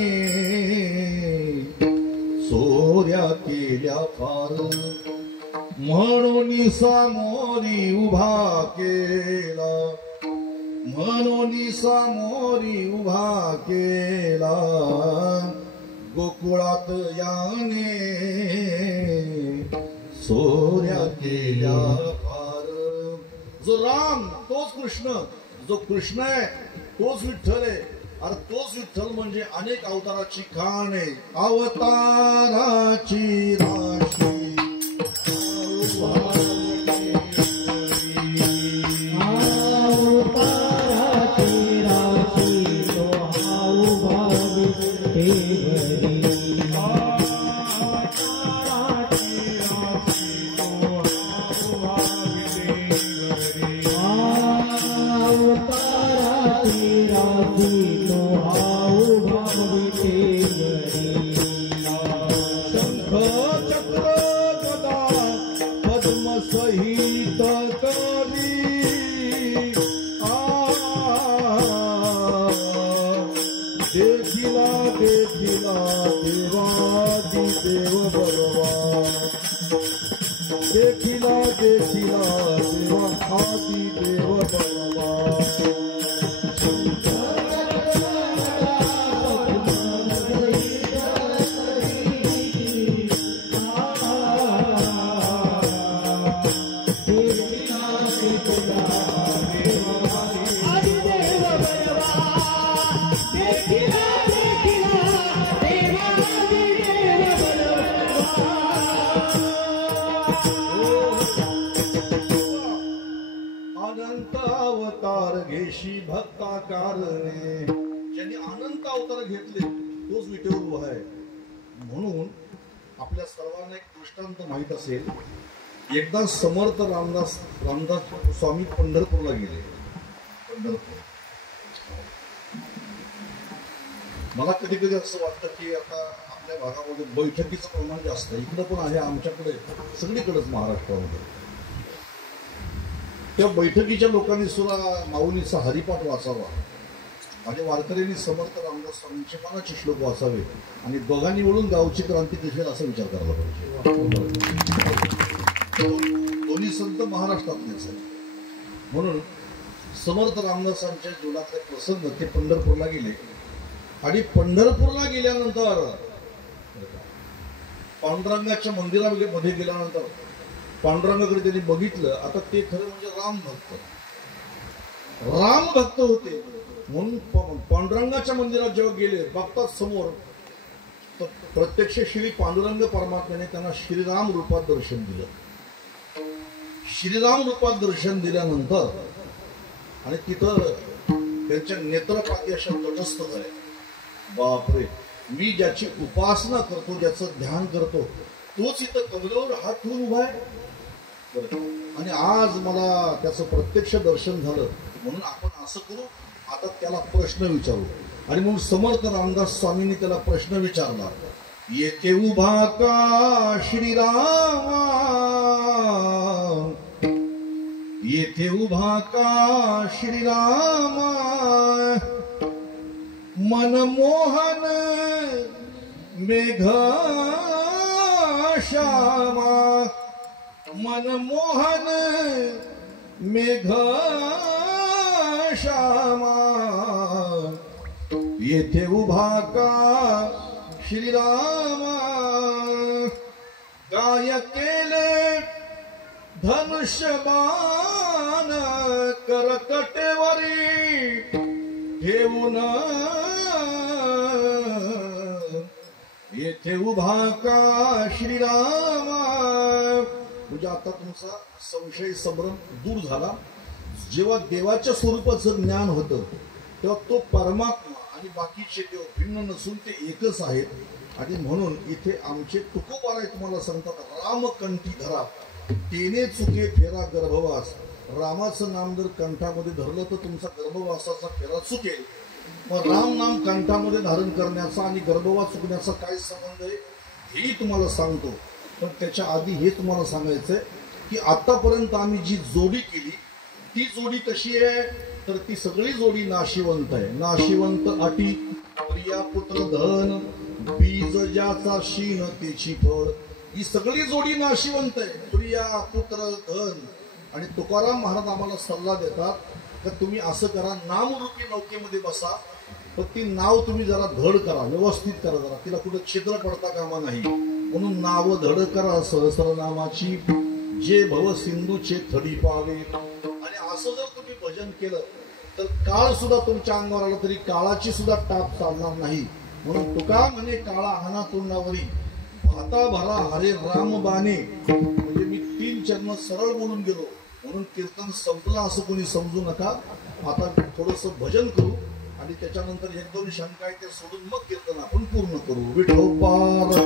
सोऱ्या केल्या फार, म्हणून सामोरी उभा केला, म्हणून सामोरी उभा केला. गोकुळात याने सोऱ्या केल्या फार. जो राम तोच कृष्ण, जो कृष्ण आहे तोच विठ्ठल आहे. अरे तोच विठ्ठल म्हणजे अनेक अवताराची खाण आहे. अवताराची राशी ज्यांनी अनंत अवतार घेतले तोच विटेवर उभा आहे. म्हणून आपल्या सर्वांना एक दृष्टांत माहित असेल. एकदा समर्थ रामदास स्वामी पंढरपूरला गेले. पंढरपूर मला कधी कधी असं वाटतं की आता आपल्या भागामध्ये बैठकीचं प्रमाण जास्त आहे. इकडं पण आहे, आमच्याकडे सगळीकडेच महाराष्ट्रामध्ये. त्या बैठकीच्या लोकांनी सुद्धा माऊलीचा हरिपाठ वाचावा आणि वारकऱ्यांनी समर्थ रामदास स्वामींचे मनाचे श्लोक वाचावे आणि दोघांनी मिळून गावची क्रांती कशी असा विचार करायला पाहिजे. दोन्ही संत महाराष्ट्रातलेच आहे. म्हणून समर्थ रामदासांच्या जीवनातले प्रसंग ते पंढरपूरला गेले आणि पंढरपूरला गेल्यानंतर पांडुरंगाच्या मंदिरामध्ये गेल्यानंतर पांडुरंगाकडे त्यांनी बघितलं. आता ते खरं म्हणजे राम भक्त होते. म्हणून पांडुरंगाच्या मंदिरात जेव्हा गेले बघतात समोर तर प्रत्यक्ष श्री पांडुरंग परमात्म्याने त्यांना श्रीराम रूपात दर्शन दिलं. श्रीराम रूपात दर्शन दिल्यानंतर आणि तिथं त्यांच्या नेत्रपाती अशा तटस्थ झाले. बापरे, मी ज्याची उपासना करतो, ज्याचं ध्यान करतो तोच इथं कमरेवर हात ठेवून उभा आहे आणि आज मला त्याचं प्रत्यक्ष दर्शन झालं. म्हणून आपण असं करू, आता त्याला प्रश्न विचारू. आणि म्हणून समर्थ रामदास स्वामींनी त्याला प्रश्न विचारला, येथे उभा का श्रीरामा, येथे उभा का श्रीरामा, मनमोहन मेघ श्यामा मनमोहन मेघ श्यामा येथे उभा का श्रीरामा काय केले धनुष्यबाण करकटेवरी ठेवून येथे उभा का श्रीरामा. म्हणजे आता तुमचा संशय संभ्रम दूर झाला. जेव्हा देवाच्या स्वरूपाचं ज्ञान होतं तेव्हा तो परमात्मा आणि बाकीचे देव भिन्न नसून ते एकच आहेत. आणि म्हणून इथे आमचे तुकोबाराय तुम्हाला सांगतात रामकंठी धरा तेने चुके फेरा गर्भवास. रामाचं नाम जर कंठामध्ये धरलं तर तुमचा गर्भवासाचा फेरा चुकेल. मग राम नाम कंठामध्ये धारण करण्याचा आणि गर्भवास चुकण्याचा काय संबंध आहे हेही तुम्हाला सांगतो. पण त्याच्या आधी हे तुम्हाला सांगायचंय की आतापर्यंत आम्ही जी जोडी केली ती जोडी कशी आहे तर ती सगळी जोडी नाशिवंत आहे. नाशिवंत अटी प्रिया पुत्र धन बीज ज्याचा शीन त्याची फळ. ही सगळी जोडी नाशिवंत आहे. प्रिया पुत्र धन. आणि तुकाराम महाराज आम्हाला सल्ला देतात तर तुम्ही असं करा नामरूपी नौकेमध्ये बसा पण ती नाव तुम्ही जरा धड करा व्यवस्थित करा जरा तिला कुठं छिद्र पडता कामा नाही. म्हणून नाव धड करा सहस्रनामाची जे भव सिंधूचे थडी पावे. आणि असं जर तुम्ही भजन केलं तर काळ सुद्धा तुमच्या अंगावर आला तरी काळाची सुद्धा टाप चालणार नाही. म्हणून तुका म्हणे काळा हाना तोंडावरी भाता भरा हरे राम बाणे. म्हणजे मी 3 चरण सरळ बोलून गेलो म्हणून कीर्तन संपलं असं कोणी समजू नका. आता थोडस भजन करू आणि त्याच्यानंतर 1-2 शंका आहे ते सोडून मग कीर्तन आपण पूर्ण करू. विठोबार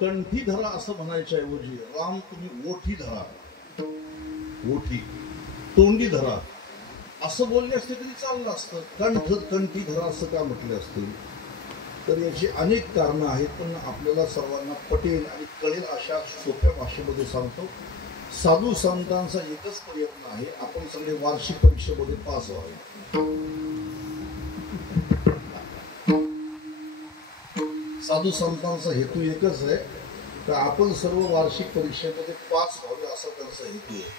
कंठी धरा असं म्हणायच्या ऐवजी राम तुम्ही ओठी धरा ओठी तोंडी धरा असं बोलले असते तरी चाललं असतं. कंठी धरा असं का म्हटलं असतं तर याची अनेक कारणं आहेत पण आपल्याला सर्वांना पटेल आणि कळेल अशा सोप्या भाषेमध्ये सांगतो. साधू संतांचा एकच प्रयत्न आहे आपण सगळे वार्षिक परीक्षेमध्ये पास व्हावे. साधू संतांचा हेतू एकच आहे तर आपण सर्व वार्षिक परीक्षेमध्ये पास व्हावे असा त्यांचा हेतू आहे.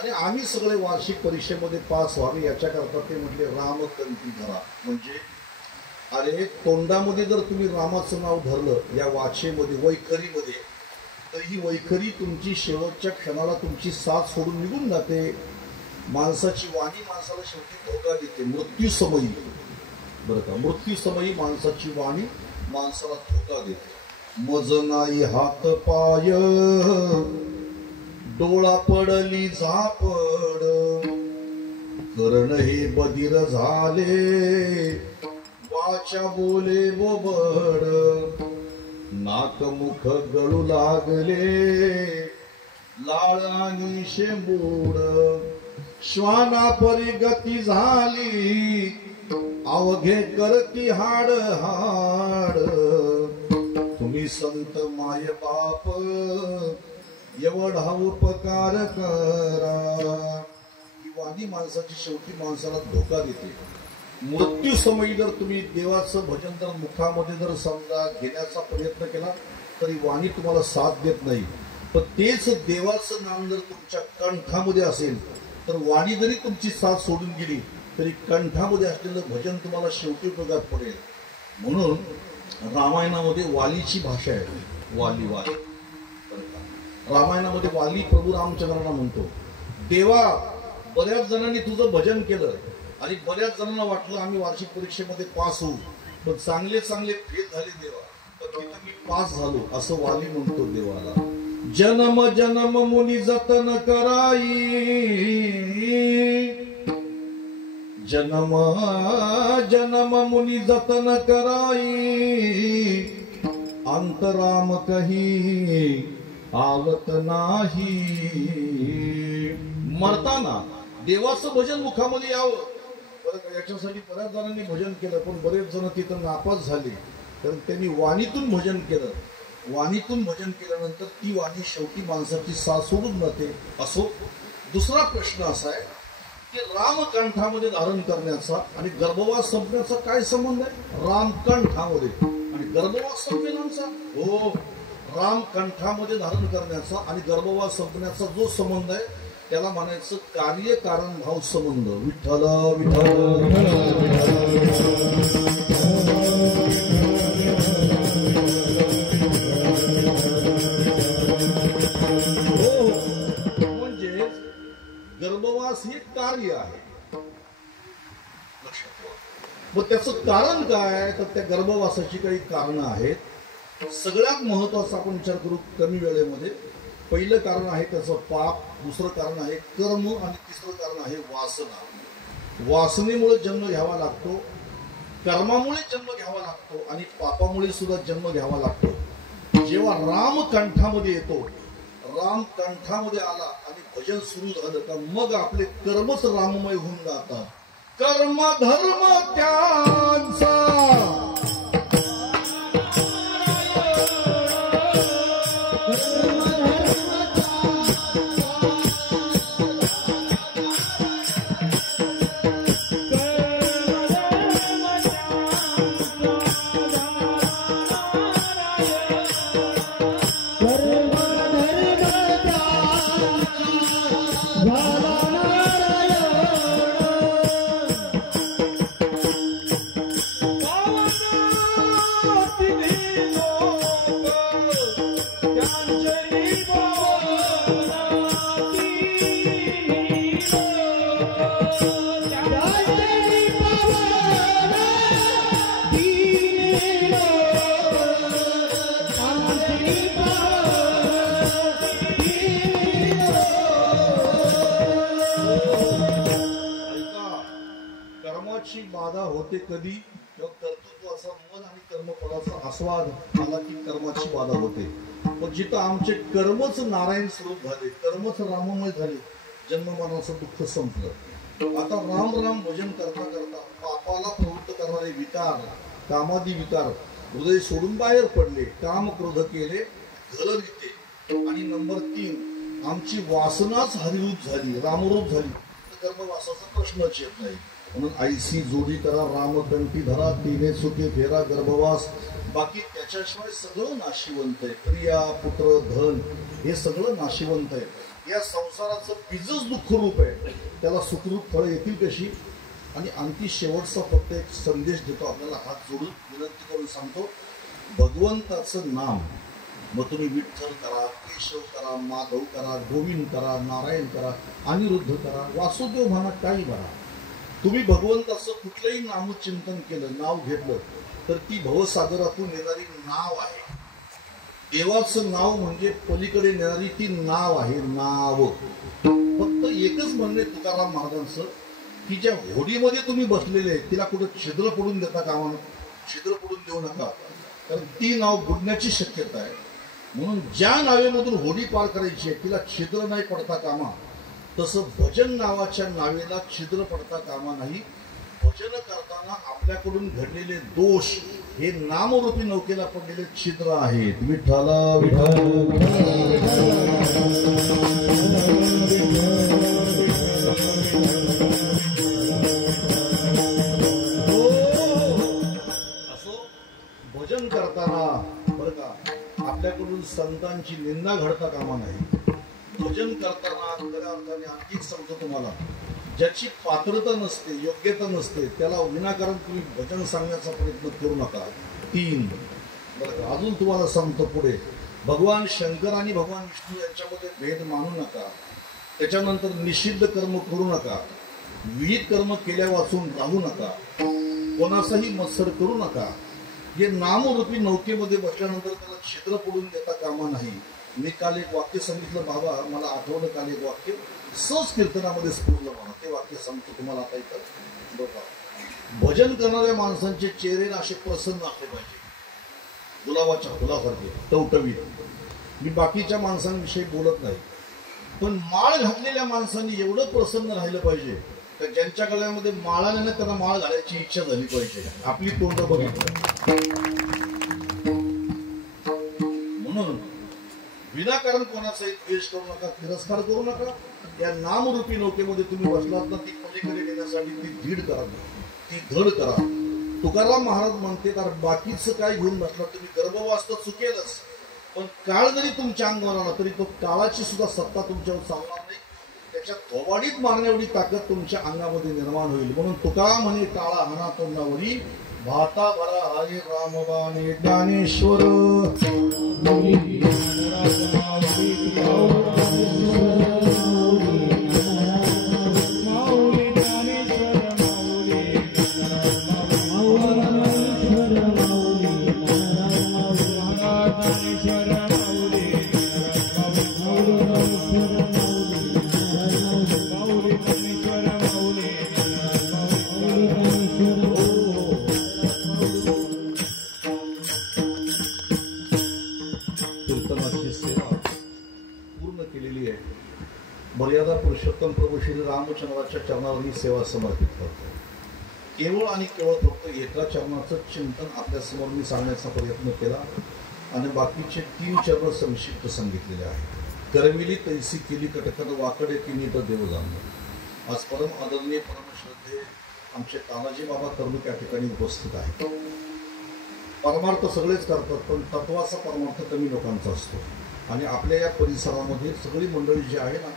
आणि आम्ही सगळे वार्षिक परीक्षेमध्ये पास व्हावे याच्याकरता ते म्हटले रामकंठी धरा. म्हणजे अरे तोंडामध्ये जर तुम्ही रामाचं नाव धरलं या वाचेमध्ये वैखरीमध्ये तर ही वैखरी तुमची शेवटच्या क्षणाला तुमची साथ सोडून निघून जाते. माणसाची वाणी माणसाला शेवटी धोका देते मृत्यूसमयी. बरं का मृत्यूसमयी माणसाची वाणी माणसाला धोका देते. मज नाही हात पाय डोळा पडली झापड कर्ण हे बधीर झाले वाचा बोले बोबड नाक मुख गळू लागले लाळ आणि शेंबूड श्वाना परी गती झाली अवघे करती हाड हाड तुम्ही संत माय बाप एवढा उपकार करा. ही वाणी माणसाची शेवटी माणसाला धोका देते. मृत्यू समयी जर तुम्ही देवाचं भजन जर मुखामध्ये जर समजा घेण्याचा प्रयत्न केला तरी वाणी तुम्हाला साथ देत नाही. पण तेच देवाचं नाम जर तुमच्या कंठामध्ये असेल तर वाणी जरी तुमची साथ सोडून गेली तरी कंठामध्ये असलेलं भजन तुम्हाला शेवटी उपयोगात पडेल. म्हणून रामायणामध्ये वालीची भाषा आहे. वाली वाली रामायणामध्ये वाली प्रभू रामचंद्रांना म्हणतो, देवा बऱ्याच जणांनी तुझं भजन केलं आणि बऱ्याच जणांना वाटलं आम्ही वार्षिक परीक्षेमध्ये पास होऊ, पण चांगले चांगले फेल झाले देवा, पण तिथं मी पास झालो असं वाली म्हणतो देवाला. जन्म जन्म मुनी जतन कराई, जन्म जन्म मुनी जतन कराई, अंतराम कही आवत नाही. मरताना देवाचं भजन मुखामध्ये यावं. याच्यासाठी बऱ्याच जणांनी भजन केलं पण बरेच जण तिथं नापास झाले. तर त्यांनी वाणीतून भजन केलं. वाणीतून भजन केल्यानंतर ती वाणी शेवटी माणसाची साथ सोडून जाते. असो. दुसरा प्रश्न असा आहे की राम कंठामध्ये धारण करण्याचा आणि गर्भवास संपण्याचा काय संबंध आहे? राम कंठामध्ये आणि गर्भवास संपण्याचा. हो, राम कंठामध्ये धारण करण्याचा आणि गर्भवास संपण्याचा जो संबंध आहे त्याला म्हणायचं कार्य कारण भाव संबंध. विठ्ठल विठ्ठल म्हणजे गर्भवास हे कार्य आहे. लक्षात ठेवा. मग त्याचं कारण काय? तर त्या गर्भवासाची काही कारणं आहेत. सगळ्यात महत्वाचा आपण विचार करू कमी वेळेमध्ये. पहिलं कारण आहे त्याचं पाप, दुसरं कारण आहे कर्म आणि तिसरं कारण आहे वासना. वासनेमुळे जन्म घ्यावा लागतो, कर्मामुळे जन्म घ्यावा लागतो आणि पापामुळे सुद्धा जन्म घ्यावा लागतो. जेव्हा राम कंठामध्ये येतो, राम कंठामध्ये आला आणि भजन सुरू झालं का मग आपले कर्मच राममय होऊन जातात. कर्म धर्म त्यांचा बाधा होते कधी किंवा कर्तृत्वाचा मन आणि कर्मफळाचा आस्वाद आला की कर्माची बाधा होते. पण जिथं आमचे कर्मच नारायण स्वरूप झाले, कर्मच राममय झाले, जन्ममरणाचं दुःख संपलं. आता राम राम भजन करता करता पापाला प्रवृत्त करणारे विकार, कामादी विकार हृदय सोडून बाहेर पडले. काम क्रोध केले घरं घेते. आणि नंबर 3 आमची वासनाच हरिरूप झाली, रामरूप झाली, तर कर्मवासाचा प्रश्नच येत नाही. म्हणून आईसी जोडी करा रामकंठी धरा, तिने सुखे फेरा गर्भवास. बाकी त्याच्याशिवाय सगळं नाशिवंत आहे. प्रिया पुत्र धन हे सगळं नाशिवंत आहे. या संसाराचं बीजच दुःखरूप आहे. त्याला सुखरूप फळं येतील कशी? आणि आणखी शेवटचा फक्त एक संदेश देतो आपल्याला, हात जोडून विनंती करून सांगतो. भगवंताचं नाम मग तुम्ही विठ्ठल करा, केशव करा, माधव करा, गोविंद करा, नारायण करा, अनिरुद्ध करा, वासुदेव म्हणा, काही म्हणा. तुम्ही भगवंताचं कुठलंही नामचिंतन केलं, नाव घेतलं तर ती भवसागरातून येणारी नाव आहे. देवाचं नाव म्हणजे पलीकडे नेणारी ती नाव आहे. नाव फक्त एकच म्हणणे तुकाराम महाराजांचं की ज्या होडीमध्ये तुम्ही बसलेले तिला कुठं छिद्र पडून देता कामा नये, छिद्र पडून देऊ नका, कारण ती नाव बुडण्याची शक्यता आहे. म्हणून ज्या नावेमधून होडी पार करायची आहे तिला छिद्र नाही पडता कामा. तसं भजन नावाच्या नावेला छिद्र पडता कामा नाही. भजन करताना आपल्याकडून घडलेले दोष हे नामरूपी नौकेला पडलेले छिद्र आहेत. विठ्ठला विठ्ठल असो. भजन करताना बरं का आपल्याकडून संतांची निंदा घडता कामा नाही. भजन करताना खऱ्या अर्थाने आणखी सांगतो तुम्हाला, ज्याची पात्रता नसते, योग्यता नसते, त्याला विनाकारण तुम्ही भजन सांगण्याचा प्रयत्न करू नका. 3 बरं, अजून तुम्हाला सांगतो पुढे, भगवान शंकर आणि भगवान विष्णू यांच्यामध्ये भेद मानू नका. त्याच्यानंतर निषिद्ध कर्म करू नका, विहित कर्म केल्या वाचून राहू नका, कोणाचाही मत्सर करू नका. हे नामरूपी नौकेमध्ये बसल्यानंतर त्याला छिद्र पडून देता कामा नाही. मी काल एक वाक्य सांगितलं बाबा, मला आठवलं काल एक वाक्य सहज कीर्तनामध्ये स्फुरलं मला. ते वाक्य सांगतो तुम्हाला आता इथं. बघा, भजन करणाऱ्या माणसांचे चेहरे असे प्रसन्न असले पाहिजे, गुलाबाच्या फुलासारखे टवटवीत. मी बाकीच्या माणसांविषयी बोलत नाही, पण माळ घातलेल्या माणसांनी एवढं प्रसन्न राहिलं पाहिजे तर ज्यांच्या गळ्यामध्ये माळा नाही त्यांना माळ घालायची इच्छा झाली पाहिजे. आपली तोंड बघितलं म्हणून विनाकारण कोणाचाही द्वेष करू नका, तिरस्कार करू नका. या नामरूपी नौकेमध्ये तुम्ही बसलात ना, ती पलीकडे गेल्यासाठी ती धीड करा, ती धड करा. तुकाराम महाराज म्हणते, कारण बाकीचं काय घेऊन बसला तुम्ही, गर्भवास तर चुकेलच, पण काळ जरी तुमच्या अंगावर आला तरी तो काळाची सुद्धा सत्ता तुमच्यावर चालणार नाही. त्याच्या थोबाडीत मारण्या एवढी ताकद तुमच्या अंगामध्ये निर्माण होईल. म्हणून तुकाराम म्हणे, काळा हाना तोंडावरी भाता भरा हरे रामबाणे ज्ञानेश्वर. मर्यादा पुरुषोत्तम प्रभू श्री रामचंद्राच्या चरणावर ही सेवा समर्पित करतो. केवळ आणि केवळ फक्त एका चरणाचं चिंतन आपल्या समोर मी सांगण्याचा प्रयत्न केला आणि बाकीचे 3 चरण संक्षिप्त सांगितलेले आहेत. करविली तैसी केली कटकट वाकडे तिने तर देव जाणलं. आज परम आदरणीय परमश्रद्धे आमचे तानाजी बाबा कर्मक या ठिकाणी उपस्थित आहेत. परमार्थ सगळेच करतात, पण तत्वाचा परमार्थ कमी लोकांचा असतो. आणि आपल्या या परिसरामध्ये सगळी मंडळी जी आहे ना,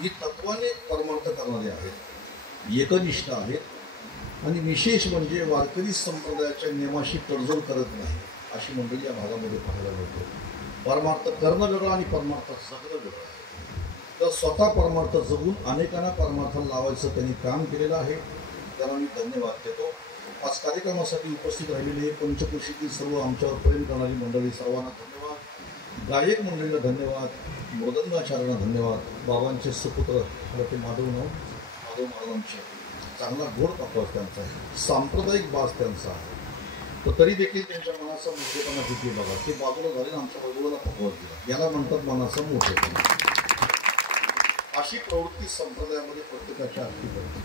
ही तत्वाने परमार्थ करणारे आहेत, एकनिष्ठ आहेत आणि विशेष म्हणजे वारकरी संप्रदायाच्या नियमाशी तडजोड करत नाही अशी मंडळी या भागामध्ये पाहायला मिळते. परमार्थ करणं वेगळं आणि परमार्थ जगणं वेगळं आहे. तर स्वतः परमार्थ जगून अनेकांना परमार्थाला लावायचं त्यांनी काम केलेलं आहे. त्यांना मी धन्यवाद देतो. आज कार्यक्रमासाठी उपस्थित राहिलेले पंचकृषीतील सर्व आमच्यावर प्रेम करणारी मंडळी सर्वांना धन्यवाद. गायक मंडळीला धन्यवाद, मृदंगाचार्यांना धन्यवाद. बाबांचे सुपुत्र ते माधव महाराजांचे चांगला गोड पकवास त्यांचा आहे, सांप्रदायिक बाज त्यांचा आहे. तर तरी देखील त्यांच्या मनाचा मोठेपणा किती बघा, ते बाजूला झाले आमच्या वैभवाला पकवास दिला, याला म्हणतात मनाचा मोठेपणा. अशी प्रवृत्ती संप्रदायामध्ये प्रत्येकाच्या असली पाहिजे.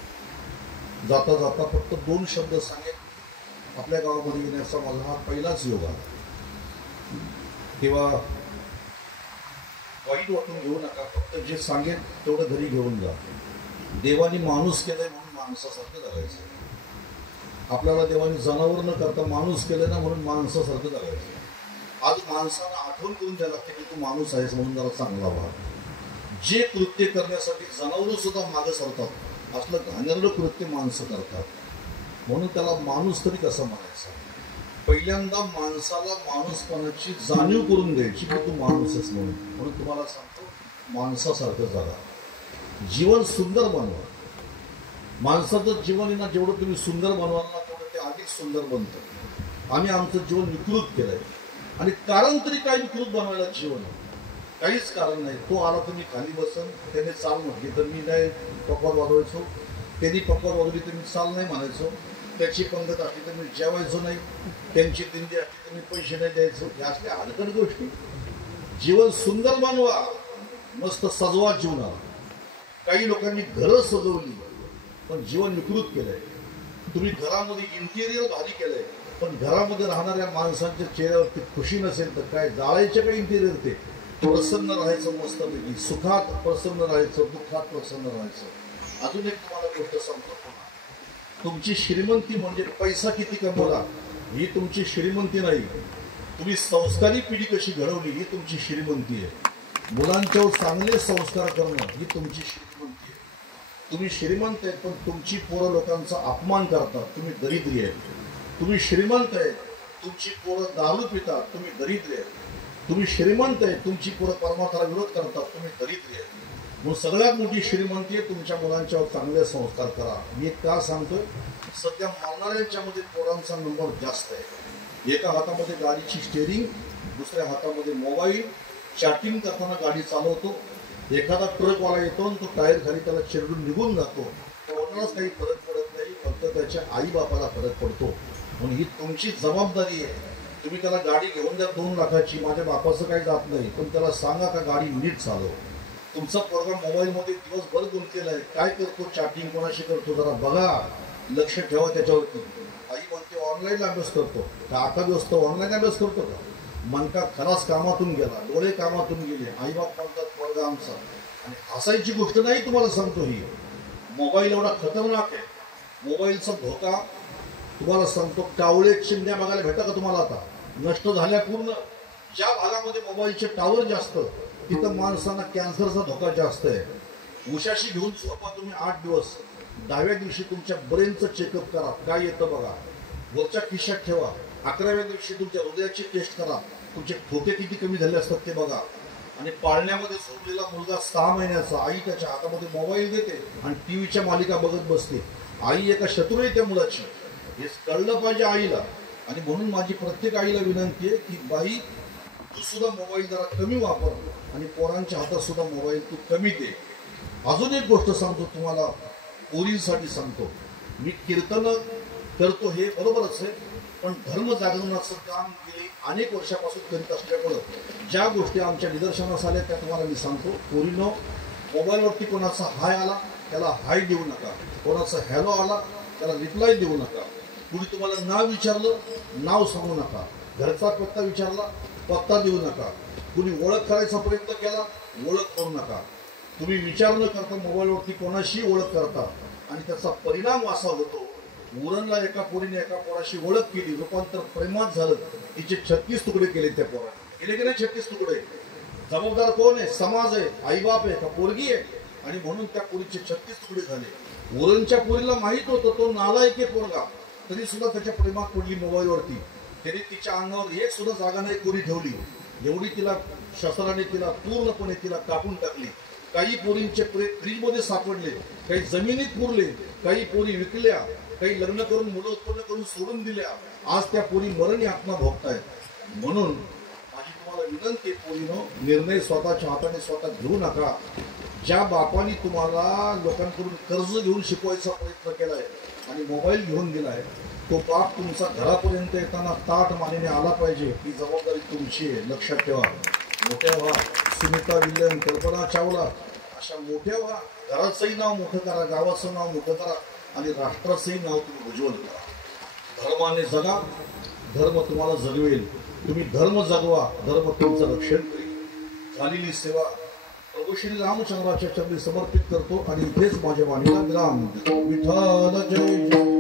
जाता जाता फक्त 2 शब्द सांगेन. आपल्या गावामध्ये येण्याचा माझा हा पहिलाच योग आहे. तेव्हा वाईट वाटून घेऊ नका, फक्त जे सांगेन तेवढं घरी घेऊन जा. देवानी माणूस केलंय म्हणून माणसासारखं जगायचं. आपल्याला देवानी जनावर न करता माणूस केलंय ना म्हणून माणसासारखं जगायचं. आज माणसाला आठवण करून द्यायला लागते की तू माणूस आहेस म्हणून जरा चांगला व्हा. जे कृत्य करण्यासाठी जनावर सुद्धा मागे सरतात असलं घाणेरडं कृत्य माणसं करतात. म्हणून त्याला माणूस तरी कसा म्हणायचा. पहिल्यांदा माणसाला माणूसपणाची जाणीव करून द्यायची की तू माणूस आहेस म्हणून. म्हणून तुम्हाला सांगतो, माणसासारखं जगा, जीवन सुंदर बनवा. माणसाचं जीवन ना जेवढं तुम्ही सुंदर बनवाल ना तेवढं ते अधिक सुंदर बनतं. आम्ही आमचं जीवन विकृत केलंय आणि कारण तरी काय विकृत बनवायला जीवन काहीच कारण नाही. तो आला तर मी खाली बसन, त्याने चाल म्हटली तर मी नाही पकवाद वाजवायचो, त्यांनी पकवाद वाजवली तर मी चाल नाही म्हणायचो, त्याची पंगत असली तर मी जेवायचो नाही, त्यांची दिंडी असली तर मी पैसे नाही द्यायचो. या असल्या हलकट गोष्टी. जीवन सुंदर बनवा, मस्त सजवा जीवनाला. काही लोकांनी घरं सजवली पण जीवन विकृत केलंय. तुम्ही घरामध्ये इंटिरियर भारी केलंय पण घरामध्ये राहणाऱ्या माणसांच्या चेहऱ्यावरती खुशी नसेल तर काय जाळायचे काही इंटिरियर ते प्रसन्न राहायचं, मस्तपैकी सुखात प्रसन्न राहायचं, दुःखात प्रसन्न राहायचं. अजून एक तुम्हाला गोष्ट सांगतो, तुमची श्रीमंती म्हणजे पैसा किती कमवला ही तुमची श्रीमंती नाही, तुम्ही संस्कारी पिढी कशी घडवली ही तुमची श्रीमंती आहे. मुलांच्यावर चांगले संस्कार करणं ही तुमची श्रीमंती आहे. तुम्ही श्रीमंत आहे पण तुमची पोरं लोकांचा अपमान करतात, तुम्ही दरिद्री आहे. तुम्ही श्रीमंत आहे, तुमची पोरं दारू पितात, तुम्ही दरिद्री आहे. तुम्ही श्रीमंत आहे, तुमची पोरं परमार्थाला विरोध करतात, तुम्ही दरिद्री आहे. मग सगळ्यात मोठी श्रीमंती आहे तुमच्या मुलांच्यावर चांगले संस्कार करा. मी का सांगतोय, सध्या मारणाऱ्यांच्या मध्ये पोरांचा नंबर जास्त आहे. एका हातामध्ये गाडीची स्टेरिंग, दुसऱ्या हातामध्ये मोबाईल, चॅटिंग करताना गाडी चालवतो. एखादा ट्रकवाला येतो आणि तो टायर खाली त्याला चिरडून निघून जातो. कोणालाच काही फरक पडत नाही, फक्त त्याच्या आई बापाला फरक पडतो. म्हणून ही तुमची जबाबदारी आहे. तुम्ही त्याला गाडी घेऊन द्या 2 लाखाची, माझ्या बापाचं काही जात नाही, पण त्याला सांगा का गाडी नीट चालव. तुमचा प्रोग्राम मोबाईलमध्ये दिवसभर गुंतलेला आहे, काय करतो, चॅटिंग कोणाशी करतो जरा बघा, लक्ष ठेवा त्याच्यावरती. आई म्हणते ऑनलाईन अभ्यास करतो का, आता व्यस्त ऑनलाईन अभ्यास करतो का, मनका खराच कामातून गेला, डोळे कामातून गेले, आई बाप म्हणतात पोरगा आमचा. आणि हसायची गोष्ट नाही तुम्हाला सांगतो, ही मोबाईल एवढा खतरनाक आहे. मोबाईलचा धोका तुम्हाला सांगतो, कावळे चिमण्या बघायला भेटा का तुम्हाला, आता नष्ट झाल्या पूर्ण. ज्या भागामध्ये मोबाईलचे टावर जास्त तिथं माणसांना कॅन्सरचा धोका जास्त आहे. उशाशी घेऊन झोपा तुम्ही 8 दिवस, 10व्या दिवशी तुमच्या ब्रेनचं चेकअप करा, काय येतं बघा, वरच्या खिशात ठेवा. 11व्या दिवशी तुमच्या हृदयाची टेस्ट करा, तुमचे ठोके किती कमी झाले असतात ते बघा. आणि पाळण्यामध्ये झोपलेला मुलगा 6 महिन्याचा, आई त्याच्या हातामध्ये मोबाईल देते आणि टीव्हीच्या मालिका बघत बसते. आई एका शत्रू आहे त्या मुलाची, हे कळलं पाहिजे आईला. आणि म्हणून माझी प्रत्येक आईला विनंती आहे की बाई, तू सुद्धा मोबाईल जरा कमी वापर आणि पोरांच्या हातात सुद्धा मोबाईल तू कमी दे. अजून एक गोष्ट सांगतो तुम्हाला, पोरींसाठी सांगतो. मी कीर्तन करतो हे बरोबरच आहे, पण धर्म जागरणाचं काम गेली अनेक वर्षापासून करीत असल्यामुळं ज्या गोष्टी आमच्या निदर्शनास आल्या त्या तुम्हाला मी सांगतो. पोरीनो, मोबाईलवरती कोणाचा हाय आला त्याला हाय देऊ नका, कोणाचा हॅलो आला त्याला रिप्लाय देऊ नका. कुणी तुम्हाला नाव विचारलं नाव सांगू नका, घरचा पत्ता विचारला पत्ता देऊ नका, कुणी ओळख करायचा प्रयत्न केला ओळख करू नका. तुम्ही विचार न करता मोबाईलवरती कोणाशी ओळख करता आणि त्याचा परिणाम असा होतो. उरणला एका पोरीने एका पोराशी ओळख केली, रूपांतर प्रेमात झालं, तिचे 36 तुकडे केले त्या पोराने. केले की नाही 36 तुकडे? जबाबदार कोण आहे? समाज आहे, आईबाप आहे का पोरगी आहे? आणि म्हणून त्या पोरीचे 36 तुकडे झाले. उरणच्या पोरीला माहित होतं तो नालायक आहे पोरगा, तरी सुद्धा त्याच्या प्रेमात पडली मोबाईलवरती. त्याने तिच्या अंगावर एक सुद्धा जागा नाही कोरी ठेवली, एवढी तिला शस्त्राने तिला पूर्णपणे तिला कापून टाकली. काही पोरींचे फ्रीजमध्ये सापडले, काही जमिनीत पुरले, काही पोरी विकल्या, काही लग्न करून मुलं उत्पन्न करून सोडून दिल्या. आज त्या पोरी मरणी आत्मा भोगतायत. म्हणून माझी तुम्हाला विनंती, पोरीनो, निर्णय स्वतःच्या हाताने स्वतः घेऊ नका. ज्या बापाने तुम्हाला लोकांकडून कर्ज घेऊन शिकवायचा प्रयत्न केलाय आणि मोबाईल घेऊन दिलाय, तो बाप तुमचा घरापर्यंत येताना ताट मानेने आला पाहिजे. ही जबाबदारी तुमची आहे, लक्षात ठेवा. मोठ्या व्हा, सुनीता विल्यम, कल्पना चावला अशा मोठ्या व्हा. घराचंही नाव मोठं करा, गावाचं नाव मोठं करा आणि राष्ट्राचंही नाव तुम्ही उज्ज्वल करा. धर्माने जगा, धर्म तुम्हाला जगवेल. तुम्ही धर्म जगवा, धर्म तुमचं रक्षण करेल. झालेली सेवा प्रभू श्री रामचंद्राच्या चरणी समर्पित करतो आणि इथेच माझ्या वाणीला विराम देतो. विठ्ठल जय जय.